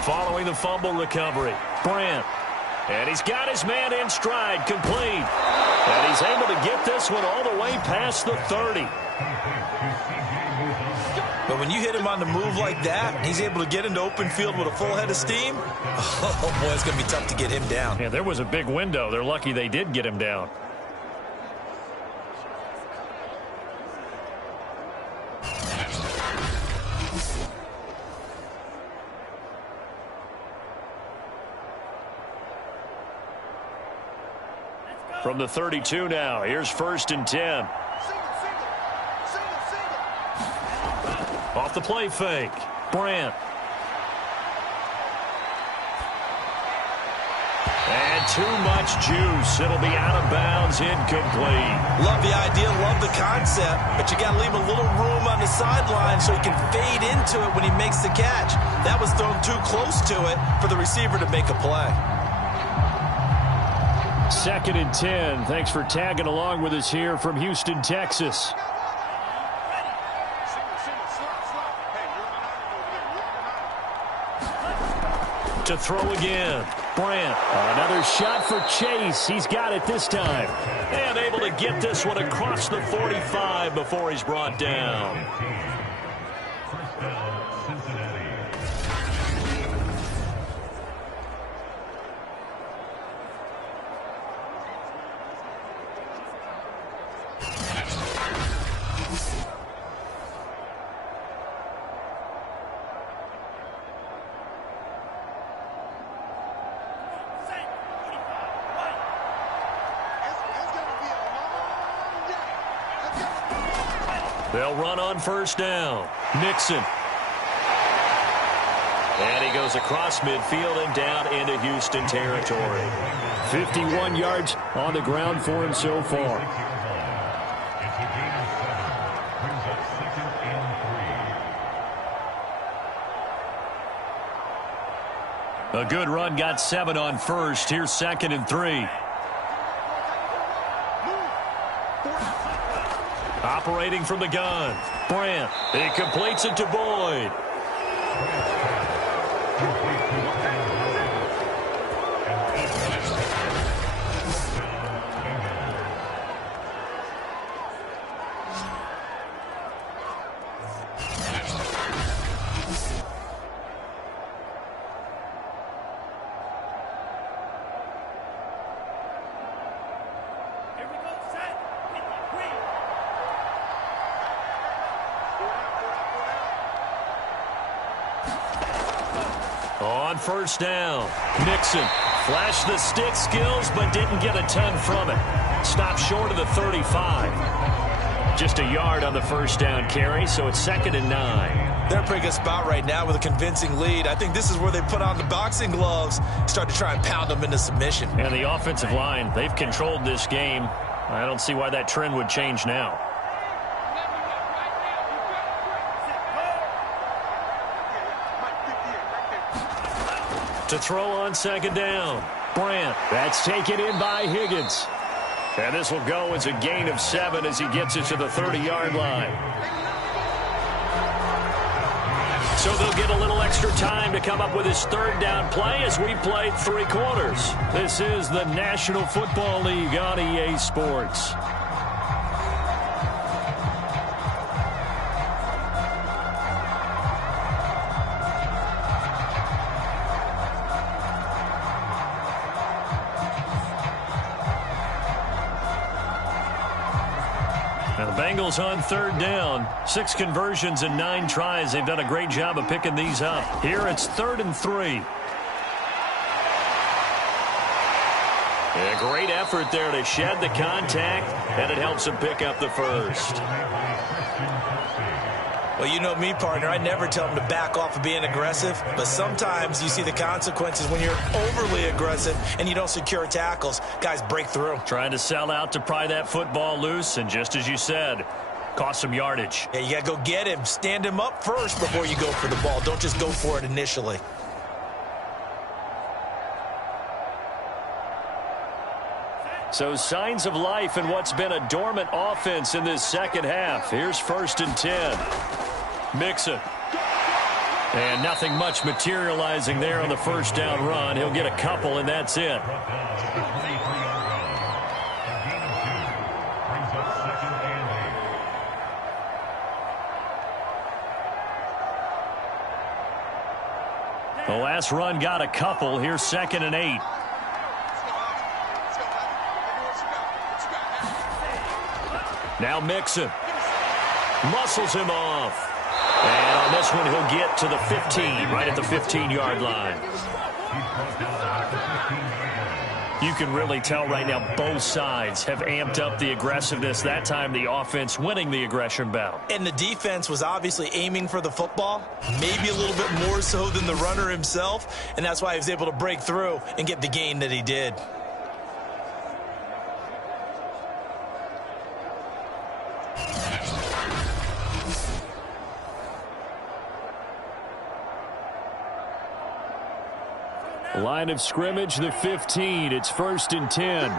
Following the fumble recovery, Brandt. And he's got his man in stride, complete. And he's able to get this one all the way past the 30. But when you hit him on the move like that, he's able to get into open field with a full head of steam. Oh, boy, it's going to be tough to get him down. Yeah, there was a big window. They're lucky they did get him down. From the 32 now, here's 1st and 10. Off the play fake, Brandt. And too much juice. It'll be out of bounds, incomplete. Love the idea, love the concept, but you got to leave a little room on the sideline so he can fade into it when he makes the catch. That was thrown too close to it for the receiver to make a play. 2nd and 10. Thanks for tagging along with us here from Houston, Texas. To throw again. Brandt. Another shot for Chase. He's got it this time. And able to get this one across the 45 before he's brought down. They'll run on 1st down. Nixon. And he goes across midfield and down into Houston territory. 51 yards on the ground for him so far. A good run got 7 on 1st. Here's 2nd and 3. Operating from the gun. Brandt. He completes it to Boyd. On 1st down, Nixon flashed the stick skills but didn't get a ton from it. Stopped short of the 35. Just a yard on the 1st down carry, so it's 2nd and 9. They're in a pretty good spot right now with a convincing lead. I think this is where they put on the boxing gloves, start to try and pound them into submission. And the offensive line, they've controlled this game. I don't see why that trend would change now. To throw on 2nd down. Brandt. That's taken in by Higgins. And this will go as a gain of 7 as he gets it to the 30-yard line. So they'll get a little extra time to come up with his 3rd down play as we played 3 quarters. This is the National Football League on EA Sports. Now the Bengals on 3rd down. 6 conversions and 9 tries. They've done a great job of picking these up. Here it's 3rd and 3. A great effort there to shed the contact, and it helps him pick up the 1st. Well, you know me, partner. I never tell them to back off of being aggressive, but sometimes you see the consequences when you're overly aggressive and you don't secure tackles. Guys break through. Trying to sell out to pry that football loose, and just as you said, cost some yardage. Yeah, you got to go get him. Stand him up first before you go for the ball. Don't just go for it initially. So signs of life in what's been a dormant offense in this 2nd half. Here's 1st and 10. Mixon. And nothing much materializing there on the 1st down run. He'll get a couple, and that's it. The last run got a couple. Here's 2nd and 8. Now Mixon muscles him off. And on this one, he'll get to the 15, right at the 15-yard line. You can really tell right now both sides have amped up the aggressiveness. That time the offense winning the aggression battle. And the defense was obviously aiming for the football, maybe a little bit more so than the runner himself, and that's why he was able to break through and get the gain that he did. Line of scrimmage, the 15. It's 1st and 10.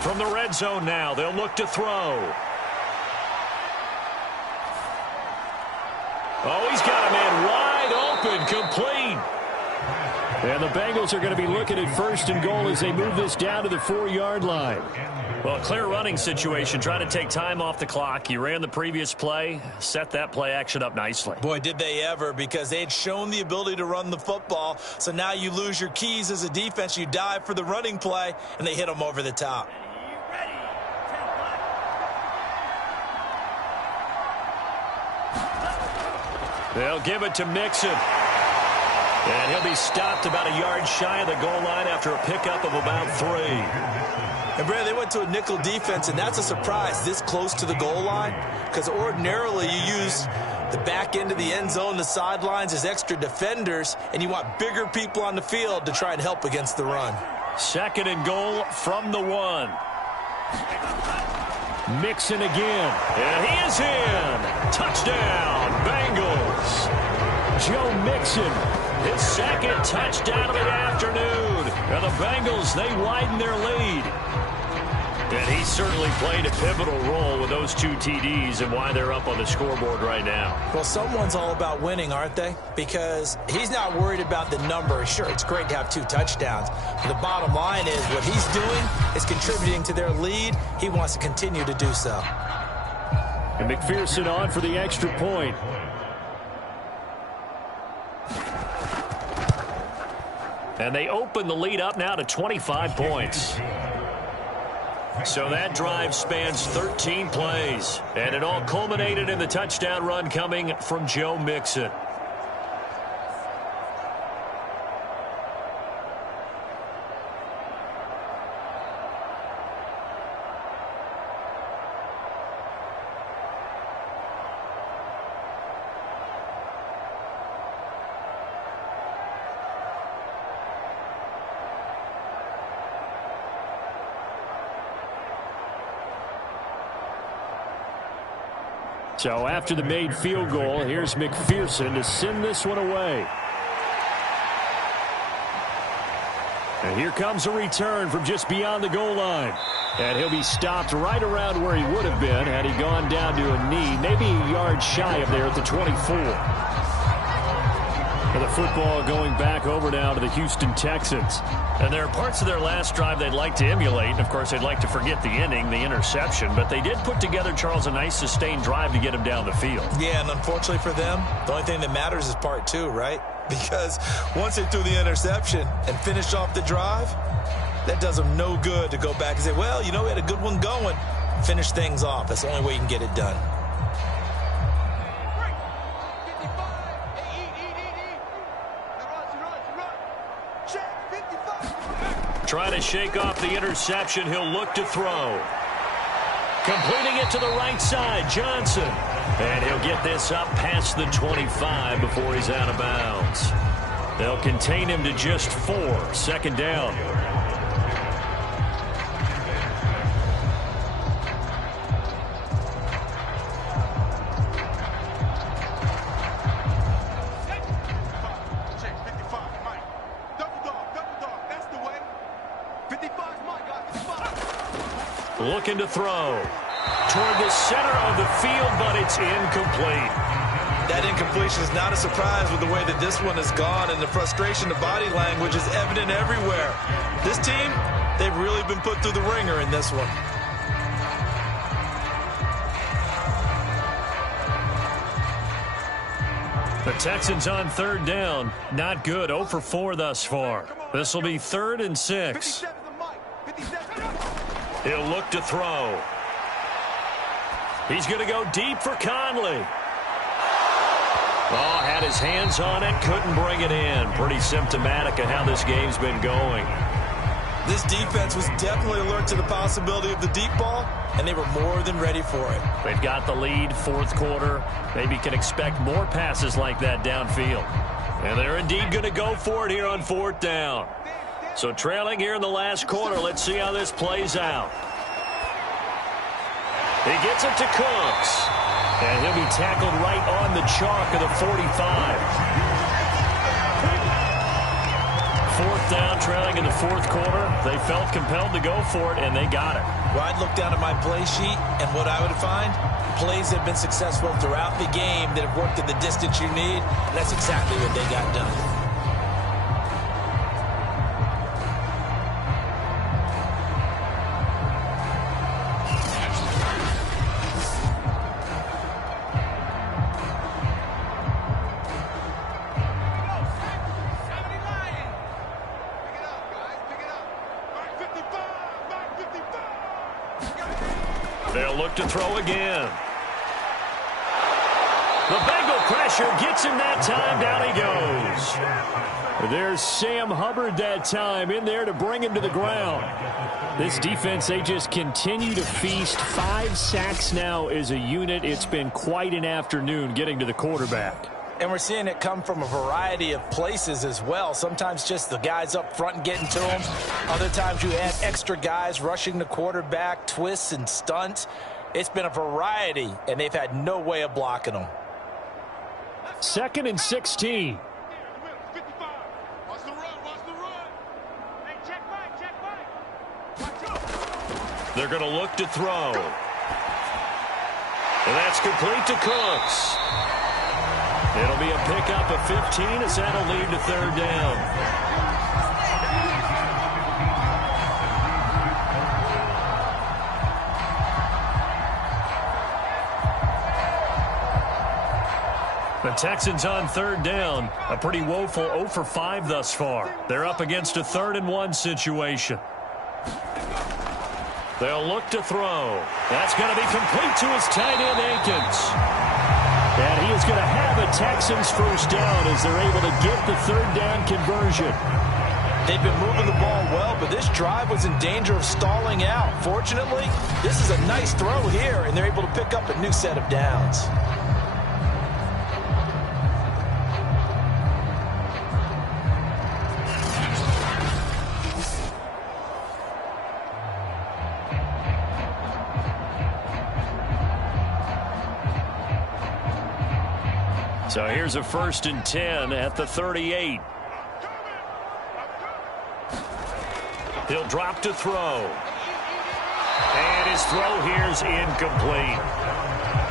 From the red zone now, they'll look to throw. Oh, he's got a man wide open, complete. And the Bengals are going to be looking at 1st and goal as they move this down to the 4-yard line. Well, a clear running situation, trying to take time off the clock. You ran the previous play, set that play action up nicely. Boy, did they ever, because they had shown the ability to run the football. So now you lose your keys as a defense. You dive for the running play, and they hit them over the top. They'll give it to Mixon. And he'll be stopped about a yard shy of the goal line after a pickup of about 3. And, Brad, they went to a nickel defense, and that's a surprise this close to the goal line, because ordinarily you use the back end of the end zone, the sidelines as extra defenders, and you want bigger people on the field to try and help against the run. 2nd and goal from the 1. Mixon again, and he is in. Touchdown, Bengals. Joe Mixon, his 2nd touchdown of the afternoon. And the Bengals, they widen their lead. And he certainly played a pivotal role with those 2 TDs and why they're up on the scoreboard right now. Well, someone's all about winning, aren't they? Because he's not worried about the number. Sure, it's great to have 2 touchdowns. But the bottom line is what he's doing is contributing to their lead. He wants to continue to do so. And McPherson on for the extra point. And they open the lead up now to 25 points. So that drive spans 13 plays. And it all culminated in the touchdown run coming from Joe Mixon. So after the made field goal, here's McPherson to send this one away. And here comes a return from just beyond the goal line. And he'll be stopped right around where he would have been had he gone down to a knee, maybe a yard shy of there at the 24. And the football going back over now to the Houston Texans. And there are parts of their last drive they'd like to emulate. And, of course, they'd like to forget the inning, the interception. But they did put together, Charles, a nice sustained drive to get him down the field. Yeah, and unfortunately for them, the only thing that matters is part 2, right? Because once they threw the interception and finished off the drive, that does them no good to go back and say, well, you know, we had a good one going. Finish things off. That's the only way you can get it done. Trying to shake off the interception. He'll look to throw. Completing it to the right side, Johnson. And he'll get this up past the 25 before he's out of bounds. They'll contain him to just 4. 2nd down. Looking to throw toward the center of the field, but it's incomplete. That incompletion is not a surprise with the way that this one has gone, and the frustration, the body language is evident everywhere. This team, they've really been put through the ringer in this one. The Texans on 3rd down. Not good. 0 for 4 thus far. This will be 3rd and 6. He'll look to throw. He's going to go deep for Conley. Oh, had his hands on it, couldn't bring it in. Pretty symptomatic of how this game's been going. This defense was definitely alert to the possibility of the deep ball, and they were more than ready for it. They've got the lead, fourth quarter. Maybe can expect more passes like that downfield. And they're indeed going to go for it here on fourth down. So trailing here in the last quarter, let's see how this plays out. He gets it to Cooks. And he'll be tackled right on the chalk of the 45. Fourth down, trailing in the fourth quarter. They felt compelled to go for it, and they got it. Well, I'd look down at my play sheet, and what I would find, plays have been successful throughout the game that have worked at the distance you need, and that's exactly what they got done. They'll look to throw again. The Bengal pressure gets him that time. Down he goes. There's Sam Hubbard that time in there to bring him to the ground. This defense, they just continue to feast. 5 sacks now as a unit. It's been quite an afternoon getting to the quarterback. And we're seeing it come from a variety of places as well. Sometimes just the guys up front and getting to them. Other times you add extra guys rushing the quarterback, twists and stunts. It's been a variety, and they've had no way of blocking them. 2nd and 16. They're going to look to throw. And that's complete to Cooks. It'll be a pickup of 15 as that'll lead to third down. The Texans on third down. A pretty woeful 0 for 5 thus far. They're up against a 3rd and 1 situation. They'll look to throw. That's going to be complete to his tight end, Akins. And he is going to have a Texans first down as they're able to get the third down conversion. They've been moving the ball well, but this drive was in danger of stalling out. Fortunately, this is a nice throw here, and they're able to pick up a new set of downs. So here's a 1st and 10 at the 38. He'll drop to throw. And his throw here's incomplete.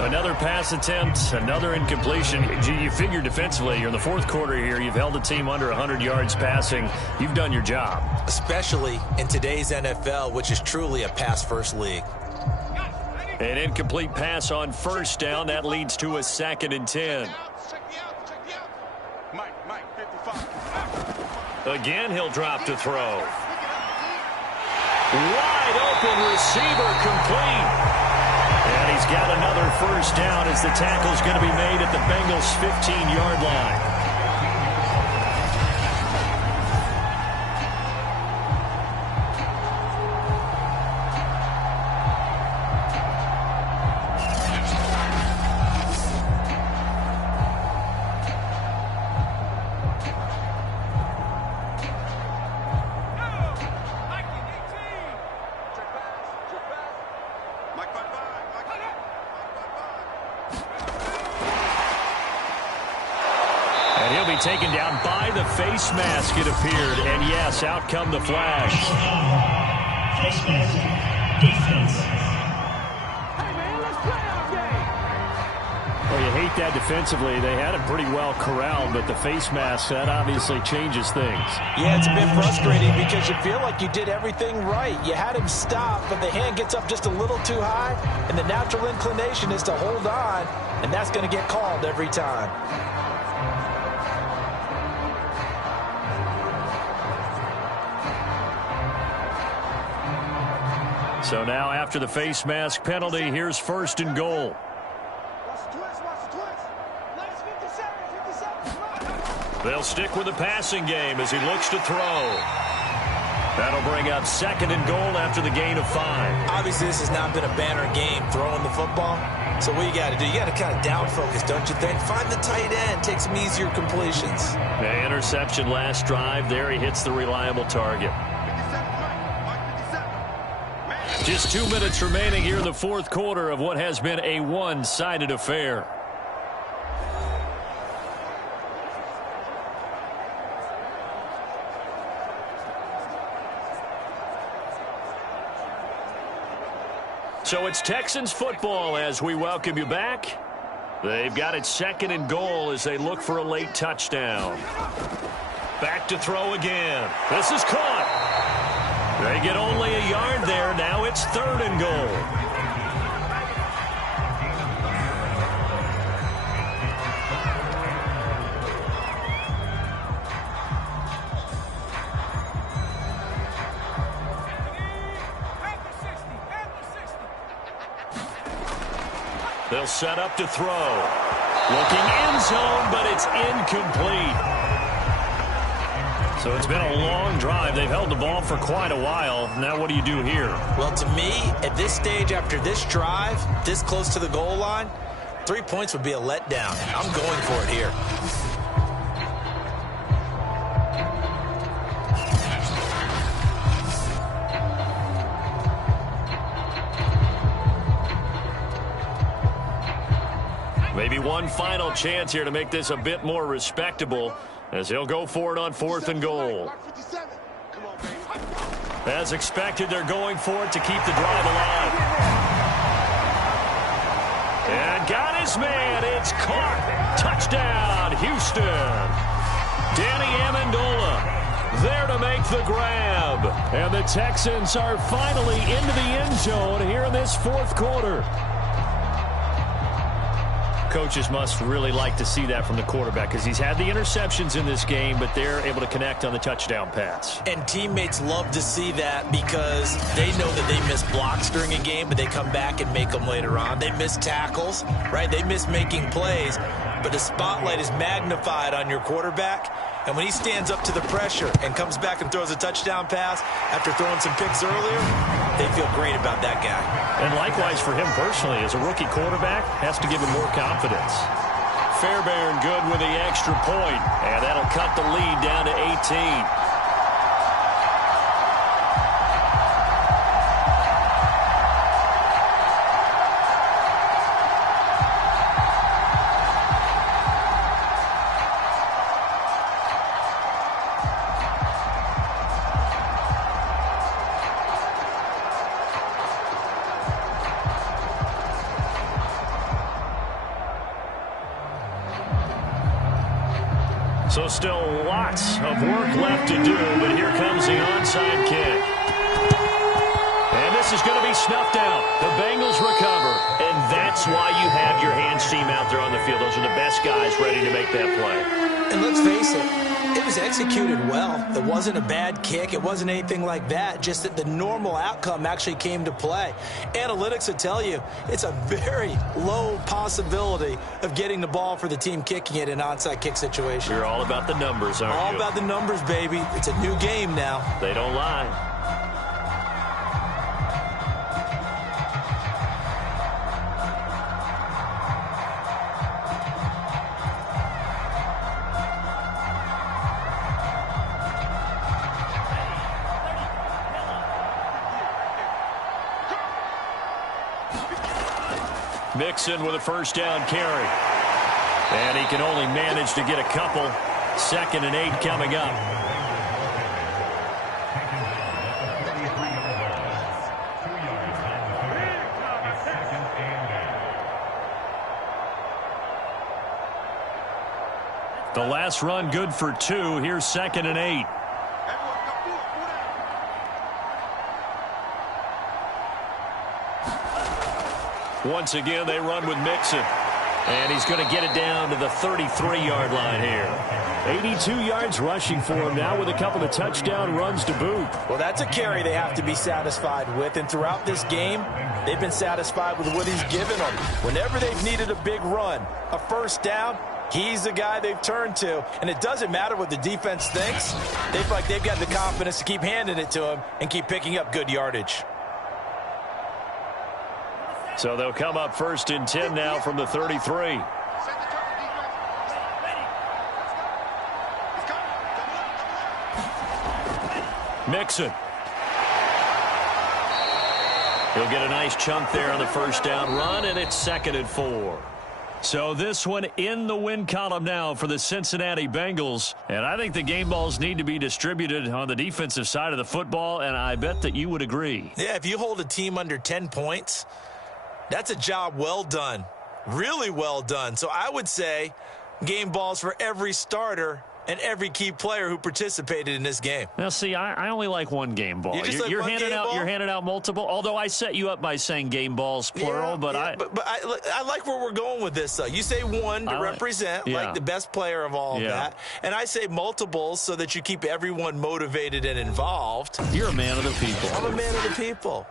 Another pass attempt, another incompletion. You figure defensively, you're in the fourth quarter here. You've held a team under 100 yards passing. You've done your job. Especially in today's NFL, which is truly a pass-first league. An incomplete pass on first down. That leads to a 2nd and 10. Again, he'll drop to throw. Wide open receiver complete. And he's got another first down as the tackle's going to be made at the Bengals' 15-yard line. Taken down by the face mask, it appeared. And yes, out come the flags. Face mask. Defense. Hey, man, let's play our game. Well, you hate that defensively. They had it pretty well corralled, but the face mask, that obviously changes things. Yeah, it's a bit frustrating because you feel like you did everything right. You had him stop, but the hand gets up just a little too high, and the natural inclination is to hold on, and that's going to get called every time. So now after the face mask penalty, here's 1st and goal. Watch the twist, watch the twist. Last 50 seconds They'll stick with the passing game as he looks to throw. That'll bring up 2nd and goal after the gain of 5. Obviously, this has not been a banner game throwing the football. So what you got to do, you got to kind of down focus, don't you think? Find the tight end, take some easier completions. The interception last drive. There he hits the reliable target. Just 2 minutes remaining here in the 4th quarter of what has been a one-sided affair. So it's Texans football as we welcome you back. They've got it 2nd and goal as they look for a late touchdown. Back to throw again. This is caught. They get only a yard there. Now it's 3rd and goal. They'll set up to throw. Looking end zone, but it's incomplete. So it's been a long drive. They've held the ball for quite a while. Now what do you do here? Well, to me, at this stage, after this drive, this close to the goal line, 3 points would be a letdown. I'm going for it here. Maybe one final chance here to make this a bit more respectable as he'll go for it on 4th and goal. As expected, they're going for it to keep the drive alive. And got his man. It's caught. Touchdown, Houston. Danny Amendola there to make the grab. And the Texans are finally into the end zone here in this 4th quarter. Coaches must really like to see that from the quarterback because he's had the interceptions in this game, but they're able to connect on the touchdown pass. And teammates love to see that because they know that they miss blocks during a game, but they come back and make them later on. They miss tackles, right? They miss making plays, but the spotlight is magnified on your quarterback. And when he stands up to the pressure and comes back and throws a touchdown pass after throwing some picks earlier, they feel great about that guy. And likewise for him personally, as a rookie quarterback, has to give him more confidence. Fairbairn good with the extra point, and that'll cut the lead down to 18. So still lots of work left to do, but here comes the onside kick. And this is going to be snuffed out. The Bengals recover, and that's why you have your hands team out there on the field. Those are the best guys ready to make that play. And let's face it, it was executed well. It wasn't a bad kick. It wasn't anything like that, just that the normal outcome actually came to play. Analytics will tell you it's a very low possibility of getting the ball for the team kicking it in an onside kick situation. You're all about the numbers, aren't you? All about the numbers, baby. It's a new game now. They don't lie. Mixon with a first down carry. And he can only manage to get a couple. 2nd and 8 coming up. The last run good for 2. Here's 2nd and 8. Once again, they run with Mixon. And he's going to get it down to the 33-yard line here. 82 yards rushing for him now with a couple of touchdown runs to boot. Well, that's a carry they have to be satisfied with. And throughout this game, they've been satisfied with what he's given them. Whenever they've needed a big run, a first down, He's the guy they've turned to, and it doesn't matter what the defense thinks. They feel like they've got the confidence to keep handing it to him and keep picking up good yardage. So they'll come up 1st and 10 now from the 33. Mixon. He'll get a nice chunk there on the first down run, and it's 2nd and 4. So this one in the win column now for the Cincinnati Bengals. And I think the game balls need to be distributed on the defensive side of the football, and I bet that you would agree. Yeah, if you hold a team under 10 points, that's a job well done. Really well done. So I would say game balls for every starter and every key player who participated in this game. Now, see, I only like one game ball. You're handing out multiple. Although I set you up by saying game balls plural, but I like where we're going with this. Though you say one to represent like the best player of all of that, and I say multiples so that you keep everyone motivated and involved. You're a man of the people. I'm a man of the people.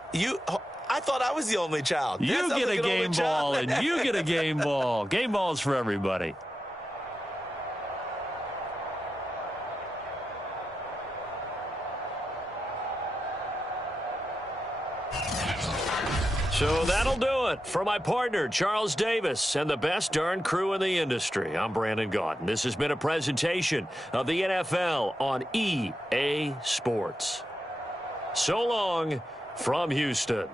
I thought I was the only child. You get a game ball, and you get a game ball. Game balls for everybody. So that'll do it for my partner, Charles Davis, and the best darn crew in the industry. I'm Brandon Gaudin. This has been a presentation of the NFL on EA Sports. So long from Houston.